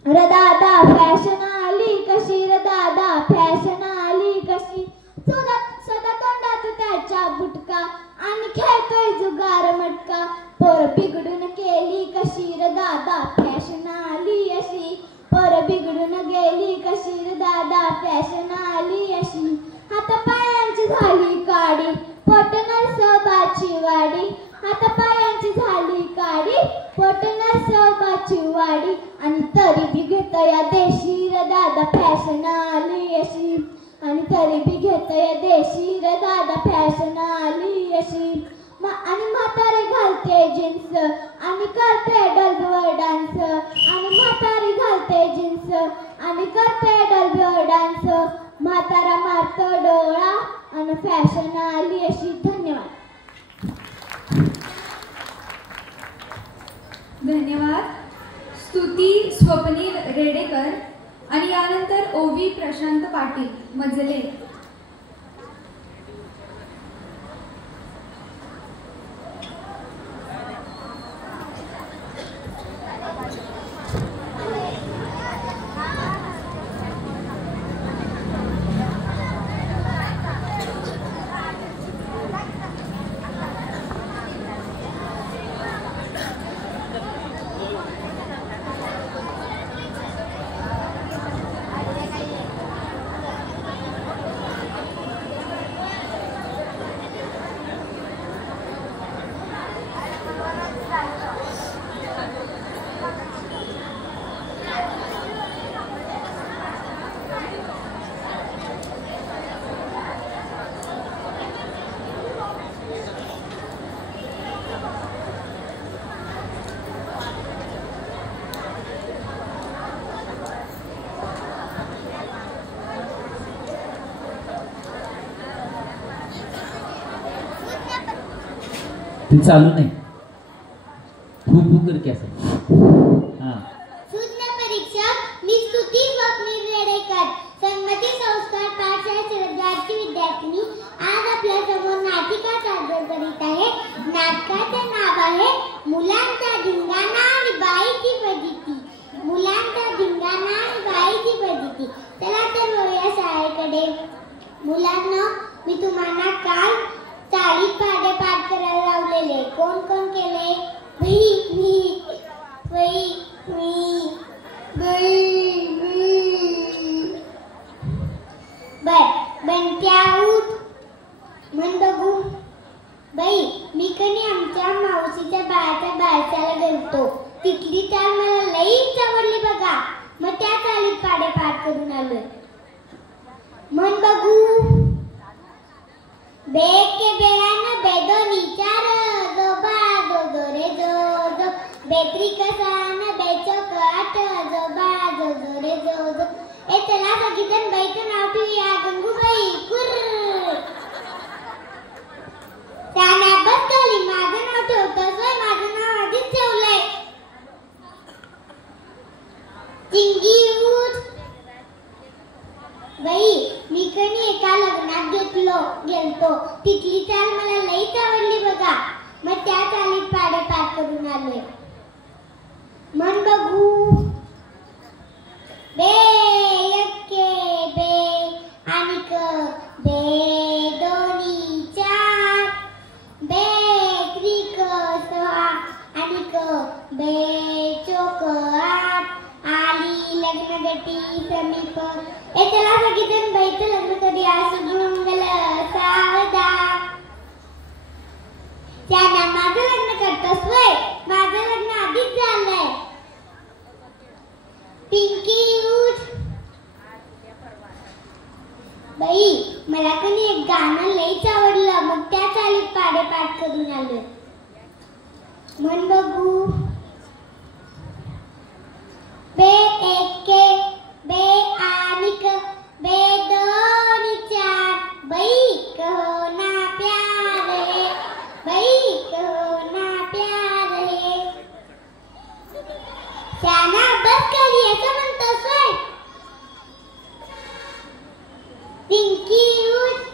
रदादा फॅशन आली कशी, रदादा फॅशन आली कशी, सदा तोंडात त्याच्या बुटका आणि खेळतोय जुगार मटका. पोर बिघडून केली कशी, रदादा फॅशन आली अशी, पोर बिघडून गेली कशी, रदादा फॅशन आली अशी. हातापायांची झाली काडी, पोट नरसोबाची वाडी, हातापायांची झाली काडी, पोट नरसोबाची वाडी. आणि तरी बी घेत या देशी, रदादा फॅशन आली अशी, आणि तरी बी घेत या देशी, रदादा फॅशन आली अशी. आणि म्हातारी घालते जीन्स आणि करते डलबीवर डान्स, आणि म्हातारी घालते जीन्स आणि करते डलबीवर डान्स. म्हातारा मारतो डोळा आणि फॅशन आली अशी. धन्यवाद. धन्यवाद. स्तुती स्वप्नील रेडेकर आणि यानंतर ओवी प्रशांत पाटील मजले. ते चालू नाही. फू फू करके असं. हां. सूचना परीक्षक मी स्तुती स्वप्नील रेडेकर, सन्मती संस्कार पाठशाळा शिरद्वारची विद्यार्थिनी. आज आपल्या समोर नाटिका सादर करीत आहे. नाटकाचे नाव आहे मुलांचा धिंगाणा आणि बाईची फजिती. मुलांचा धिंगाणा आणि बाईची फजिती. चला तर वळूया शाळेकडे. मुलांना मी तुम्हाला काल चाळीत पाढे पाठ करायला लावलेले. कोण कोण केले? मी बर. बंट्या उठ. म्हण बघू. बाई मी कधी आमच्या मावशीच्या बाळाच्या बारशाला गेलतो. तिथली चाल मला लईच आवडली बघा. मग त्या चालीत पाढे पाठ करून आलोय. म्हण बघू. बेक के बेयान बेदो निचार दो बा दो दो रे दो दो बेत्री कसान बेचो काट दो बा दो दो रे दो दो. ए चला सगळीजण बाईचं नाव ठेवूया. गंगूबाई कुर्र. त्याने अभ्यास केली. माझं नाव ठेवतोस होय? माझं नाव आधीच ठेवलंय. चिंगी उठ. बाई मी कधी एका लग्नात गेलतो. तिथली चाल मला लईच आवडली बघा. मग त्या चालीत पाढे पाठ करून आलोय. म्हण बघू. बे यक्के बे आणि क बे दोन्ही चार बे त्रिक सहा आणि क बे चोक आठ. आली लग्नगटी समीप. ए चला सगळीजण बाईचं लग्न करूया. शुभमंगल सावधा. त्याला माझं लग्न करतोस होय? माझं लग्न आधीच झालंय. पिंकी उठ. बाई मला कधी एक गाणं लईच आवडलं. मग त्या चालीत पाढे पाठ करून आलोय. म्हण बघू. बे एके बे आणि क बे दोन चार बाई कहो ना प्यारे. बाई कहो ना प्यारे. त्याना अभ्यास करी असं म्हणतोस होय? पिंकी उठ.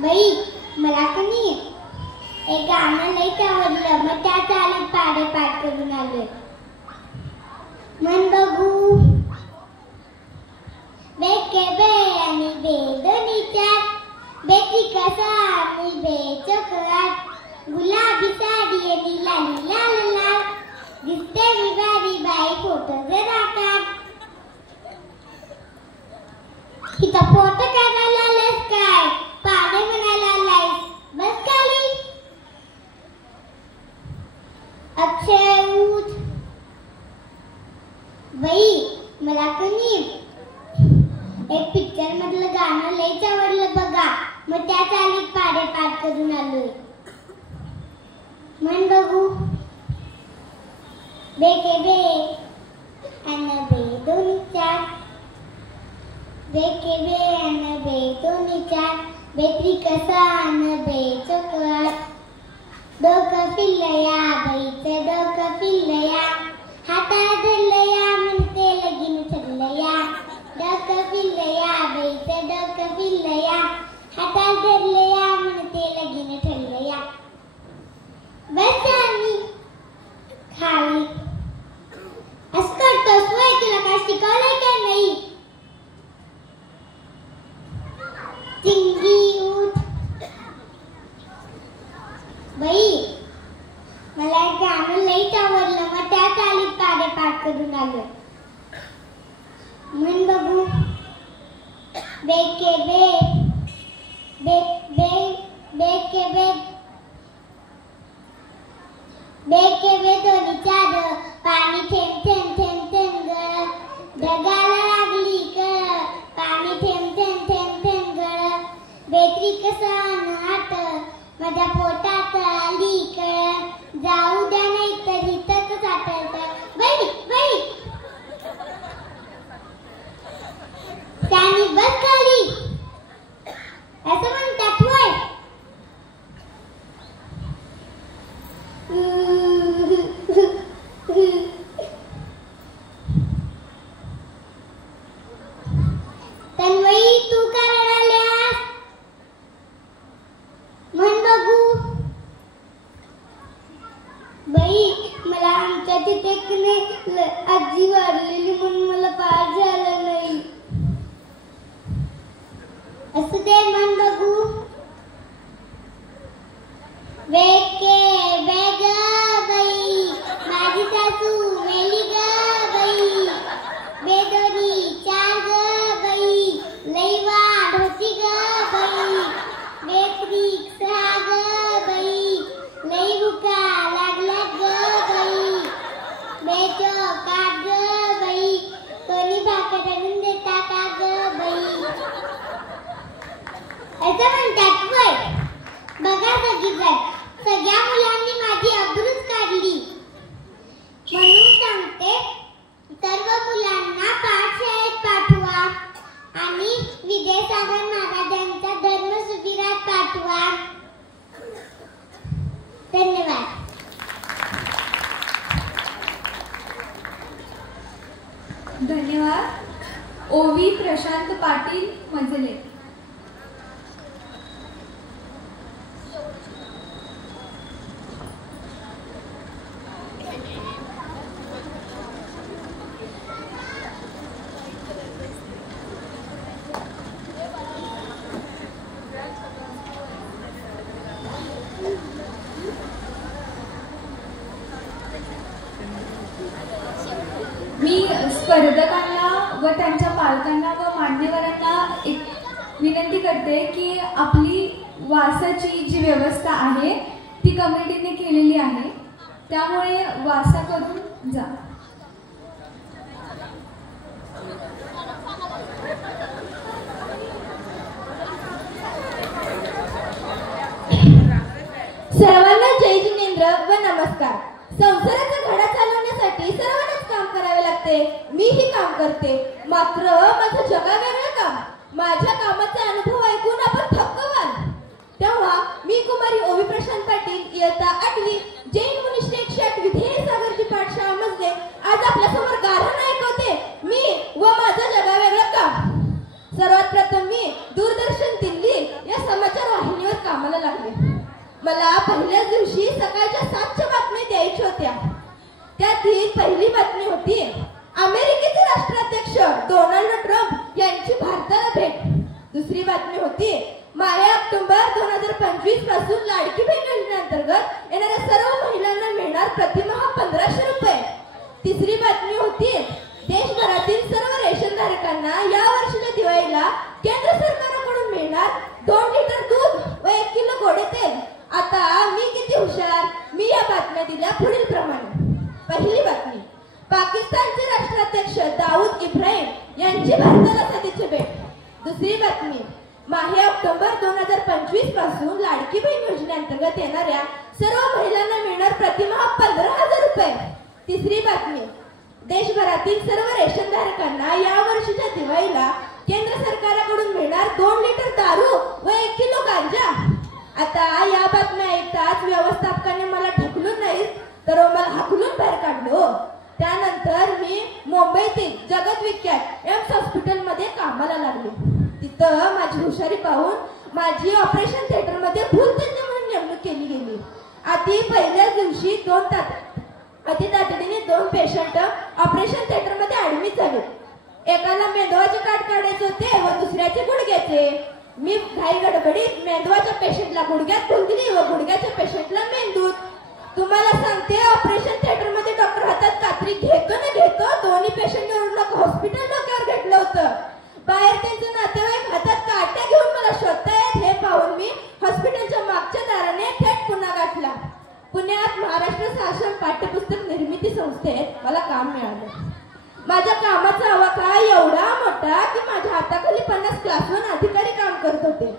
बाई मला कधी एक गाणं लईच आवडलं. मग त्या चालीत पाढे पाठ करून आलोय. म्हण बघू. बेके बे आणि बे दोन्ही चार बेटी कसा आणि बे चोकलाट. गुलाबी साडी आणि लाली लाल लाल दिसते मी बारी बाई फोटो जरा काढ. हिचा फोटो काढायला आलास काय? पाढे म्हणायला आलायस. बस खाली. अक्षय उठ. बाई मला कधी एक पिक्चर मधलं गाणं लईच आवडलं बघा. मग त्या चालीत पाढे पाठ करून आलोय. म्हण बघू. बेके बे आणि बे दोन्ही चार बेके बेन बे दोन्ही चार बेत्री कसान बे चोकवार डोकं फिरलया बाईचं डोकं फिरलया हातात धरलया म्हणते लगीन ठरलया डोकं फिरलया बाईचं डोकं फिरलया हातात धरलया म्हणते लगीन ठरलया बस आम्ही खाली असं करतोस वय तुला काय शिकवलंय का नाही चिंगी उठ बाई मला एक गाणं लईच आवडलं मग त्या चालीत पाडे पाठ करून आलो म्हण बघू बेके बे बे बे बेके बे बेके बे दोन्ही चार पाणी थेंब थेंब थेंब थेंब गळ ढगाला लागली कळ पाणी थेंब थेंब थेंब थेंब गळ बेत्री कसान आट माझ्या पोटात आली कळ जाऊ द्या नाही तर इथंच साठवत बाई बाई त्याने बस खाली असं म्हणतात होय तन्मयी तू का रडाल्यास म्हण बघू बाई मला आमच्या तिथे आजी वारलेली म्हणून मला पार झालं नाही असं ते म्हण बघू बेके बेग बाई माझी सासू मेली ग बाई बेदोरी चार ग बाई लई वाढ होती ग बाई बेत्री सहा ग बाई लई भुका लागल्या ग बाई बेचो काट ग बाई कोणी भाकर आणून देता का ग बाई असं म्हणतात वय बघा सगळ्या मुलांनी माझी अब्रूच काढली म्हणून सांगते सर्व मुलांना पाठशाळेत पाठवा आणि विद्यासागर महाराजांचा धर्म शिबिरात पाठवा धन्यवाद धन्यवाद ओवी प्रशांत पाटील मजले मी स्पर्धकांना व त्यांच्या पालकांना व मान्यवरांना एक विनंती करते की आपली वासाची जी व्यवस्था आहे ती कमिटीने केलेली आहे त्यामुळे वासा करून जा सर्वांना जय जिनेंद्र व नमस्कार संसाराचा घडा चालवण्यासाठी सर्वांनाच काम करावे लागते मीही काम करते मात्र माझं जगावेगळं काम माझ्या कामाचे अनुभव ऐकून आपण थक्क व्हाल तेव्हा मी कुमारी ओवी प्रशांत पाटील इयत्ता 8वी जैन मुनिश्रेष्ठ 108 विद्यासागरची पाठशाळा मजले आज आपल्या समोर गाणं ऐकवते मी व माझं जगावेगळं काम सर्वात प्रथम मी दूरदर्शन दिल्ली या समाचार वाहिनीवर कामाला लागले मला पहिल्याच दिवशी सकाळच्या 7च्या बातम्या द्यायच्या होत्या त्यातील पहिली बातमी होती अमेरिकेचे राष्ट्राध्यक्ष डोनाल्ड ट्रम्प यांची भारताला भेट दुसरी बातमी होती माया ऑक्टोबर 2025 पासून लाडकी बहीण योजनेअंतर्गत येणाऱ्या सर्व महिलांना मिळणार प्रतिमाह 1500 रुपये तिसरी बातमी होती देशभरातील सर्व रेशनधारकांना या वर्षीच्या दिवाळीला केंद्र सरकारकडून मिळणार 2 लिटर दूध व 1 किलो गोडे तेल आता मी किती हुशार मी या बातम्या दिल्या पुढील प्रमाणे पहिली बातमी पाकिस्तानचे राष्ट्राध्यक्ष दाऊद इब्राहिम यांची भारताला सदिच्छा भेट दुसरी बातमी माहे ऑक्टोबर 2025 पासून लाडकी बहीण योजनेअंतर्गत येणाऱ्या सर्व महिलांना मिळणार प्रतिमाह 15,000 रुपये तिसरी बातमी देशभरातील सर्व रेशनधारकांना या वर्षीच्या दिवाळीला केंद्र सरकारकडून मिळणार 2 लिटर दारू व 1 किलो गांजा. आता या बातम्या ऐकताच व्यवस्थापकाने मला ढकलून नाही तर मला हाकलून बाहेर काढलो. त्यानंतर मी मुंबईतील जगत विख्यात एम्स हॉस्पिटलमध्ये कामाला लागले. तिथं माझी हुशारी पाहून माझी ऑपरेशन थिएटर मध्ये भूलतज्ञ म्हणून नेमणूक केली गेली. आधी पहिल्याच दिवशी 2 तातडीने 2 पेशंट ऑपरेशन थिएटर मध्ये ऍडमिट झाले. एकाला मेंदवाचे काट काढायचे होते व दुसऱ्याचे गुडघ्याचे. मी घाई गडबडीत मेंदवाच्या पेशंटला गुडघ्यात भूल दिली व गुडघ्याच्या पेशंटला मेंदूत. तुम्हाला सांगते ऑपरेशन थिएटर मध्ये डॉक्टर हातात कात्री घेतो दोन्ही पेशंट हॉस्पिटल डोक्यावर घेतलं होतं. बाहेर त्यांचे नातेवाईक हातात काट्या घेऊन मला शोधतायत हे पाहून मी हॉस्पिटलच्या मागच्या दाराने थेट पुन्हा गाठला. पुण्यात महाराष्ट्र शासन पाठ्यपुस्तक निर्मिती संस्थेत मला काम मिळालं. माझ्या कामाचा आवाका एवढा मोठा की माझ्या हाताखाली 50 क्लासवन अधिकारी काम करत होते.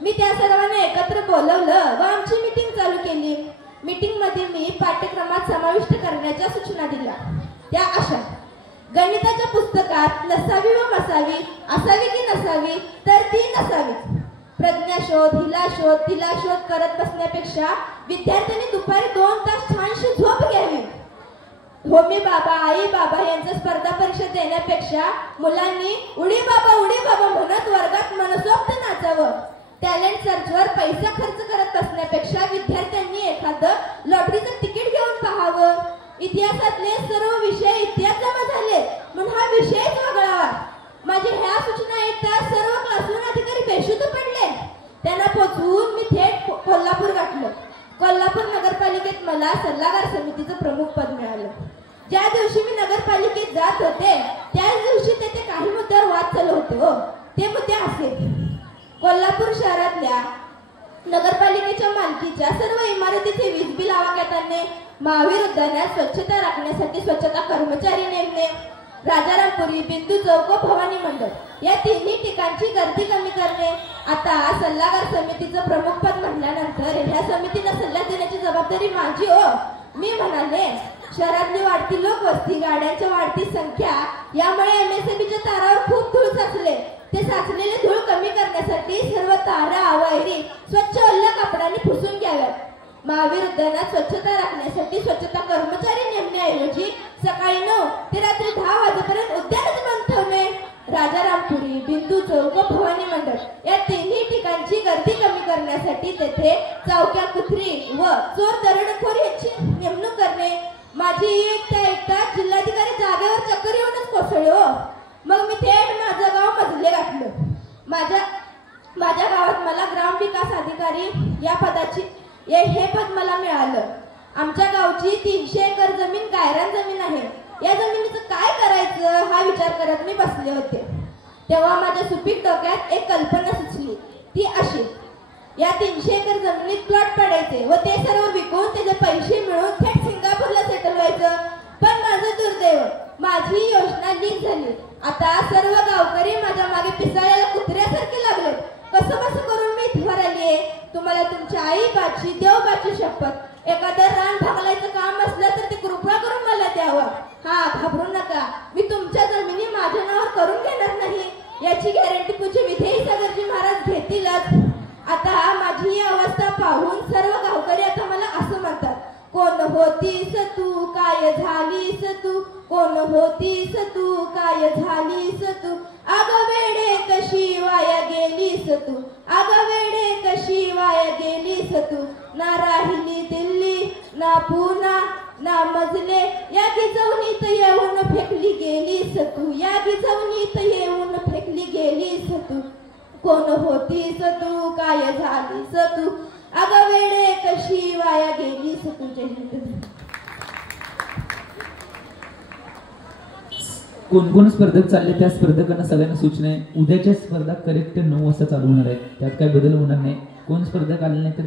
मी त्या सर्वांना एकत्र बोलवलं व आमची मीटिंग चालू केली. मीटिंग मध्ये मी पाठ्यक्रमात समाविष्ट करण्याच्या सूचना दिल्या. त्या अशा: गणिताच्या पुस्तकात नसावी व मसावी, असावी की नसावी तर ती नसावी. प्रज्ञा शोध, हिला शोध, तिला शोध करत बसण्यापेक्षा विद्यार्थ्यांनी दुपारी 2 तास छानशी झोप घ्यावी. होमी बाबा, आई बाबा यांच्या स्पर्धा परीक्षा देण्यापेक्षा मुलांनी उडी बाबा म्हणत वर्गात मनसोक्त नाचावं. टॅलेंट सर्चवर पैसा खर्च करत बसण्यापेक्षा विद्यार्थ्यांनी एखादं लॉटरीचं तिकीट घेऊन पाहावं. इतिहासातले सर्व विषय इतिहास जमा झाले म्हणून हा विषयच वगळावा. माझ्या ह्या सूचना ऐकता सर्व क्लासरूम अधिकारी बेशुद्ध पडले. त्यांना पोचवून मी थेट कोल्हापूर गाठलो. कोल्हापूर नगरपालिकेत मला सल्लागार समितीचं प्रमुख पद मिळालं. ज्या दिवशी मी नगरपालिकेत जात होते त्याच दिवशी तेथे काही मुद्द्यावर वाद चालू होते. ते मुद्दे असे: कोल्हापूर शहरातल्या नगरपालिकेच्या मालकीच्या सर्व इमारतीचे वीज बिल आवाक्यात आणणे, महावीर उद्यानात स्वच्छता राखण्यासाठी स्वच्छता कर्मचारी नेमणे, राजारामपुरी, बिंदू चौक, भवानी मंडप या तिन्ही ठिकाणची गर्दी कमी करणे. आता सल्लागार समितीचं प्रमुख पद म्हटल्यानंतर ह्या समितीला सल्ला देण्याची जबाबदारी माझी हो. मी म्हणाले, शहरातली वाढती लोकवस्ती, गाड्यांची वाढती संख्या यामुळे MSMBच्या तारावर खूप धूळ साचले. ते साचलेले धूळ कमी करण्यासाठी सर्व तारा वायरी स्वच्छ ओल्या कापडाने पुसून घ्याव्यात. महावीर उद्यानात स्वच्छता राखण्यासाठी स्वच्छता कर्मचारी नेमण्याऐवजी सकाळी 9 ते रात्री 10 वाजेपर्यंत उद्यानच बंद ठेवणे. राजारामपुरी, बिंदू चौक, भवानी मंडप या तिन्ही ठिकाणची गर्दी कमी करण्यासाठी तेथे चौक्या कुत्री व चोर दरोडेखोर यांची नेमणूक करणे. माझी ऐकता जिल्हाधिकारी जागेवर चक्कर येऊनच कोसळले हो. मग मी थेट माझं गाव मजले गाठलं. माझ्या गावात मला ग्राम विकास अधिकारी या पदाची हे पद मला मिळालं. आमच्या गावची 300 एकर जमीन गायरान जमीन आहे. या जमिनीचं काय करायचं हा विचार करत मी बसले होते. तेव्हा माझ्या सुपीक डोक्यात एक कल्पना सुचली. ती अशी: या 300 एकर जमिनीत प्लॉट पडायचे व ते सर्व विकून त्याचे पैसे मिळून थेट सिंगापूरला सेटल व्हायचं. पण माझं दुर्दैव, माझी योजना लीक झाली. आता सर्व गावकरी माझ्या मागे पिसाळ्याला कुत्र्यासारखे लागले. कसं करून मी इथवर आलीये. तुम्हाला तुमच्या आई बाची, देवबाची शपथ, एखादं रान भागलायचं काम असलं तर ते कृपा करून मला द्यावं. हा, घाबरू नका. मी तुमच्या जमिनी माझ्या नावावर करून घेणार नाही. याची गॅरंटी पूज्य विधेयी सागरजी महाराज घेतीलच. आता माझी ही अवस्था पाहून सर्व गावकरी आता मला असं म्हणतात: कोण होतीस तू, काय झालीस तू, कोण होतीस तू, काय झालीस तू, अग वेडे कशी वाया गेलीस तू, अग वेडे कशी वाया गेलीस तू. ना राहिली दिल्ली, ना पुणा, ना मजले, या गिजवणीत येऊन फेकली गेलीस तू, या गिजवणीत येऊन फेकली गेलीस तू. कोण होतीस तू, काय झालीस तू, अग वेडे कशी वाया गेलीस तू. जय हिंद. कोण स्पर्धक चालले त्या स्पर्धकांना सगळ्यांना सूचना आहे, उद्याच्या स्पर्धा करेक्ट 9 वाजता चालू होणार आहे. त्यात काही बदल होणार नाही. कोण स्पर्धक आले नाही तर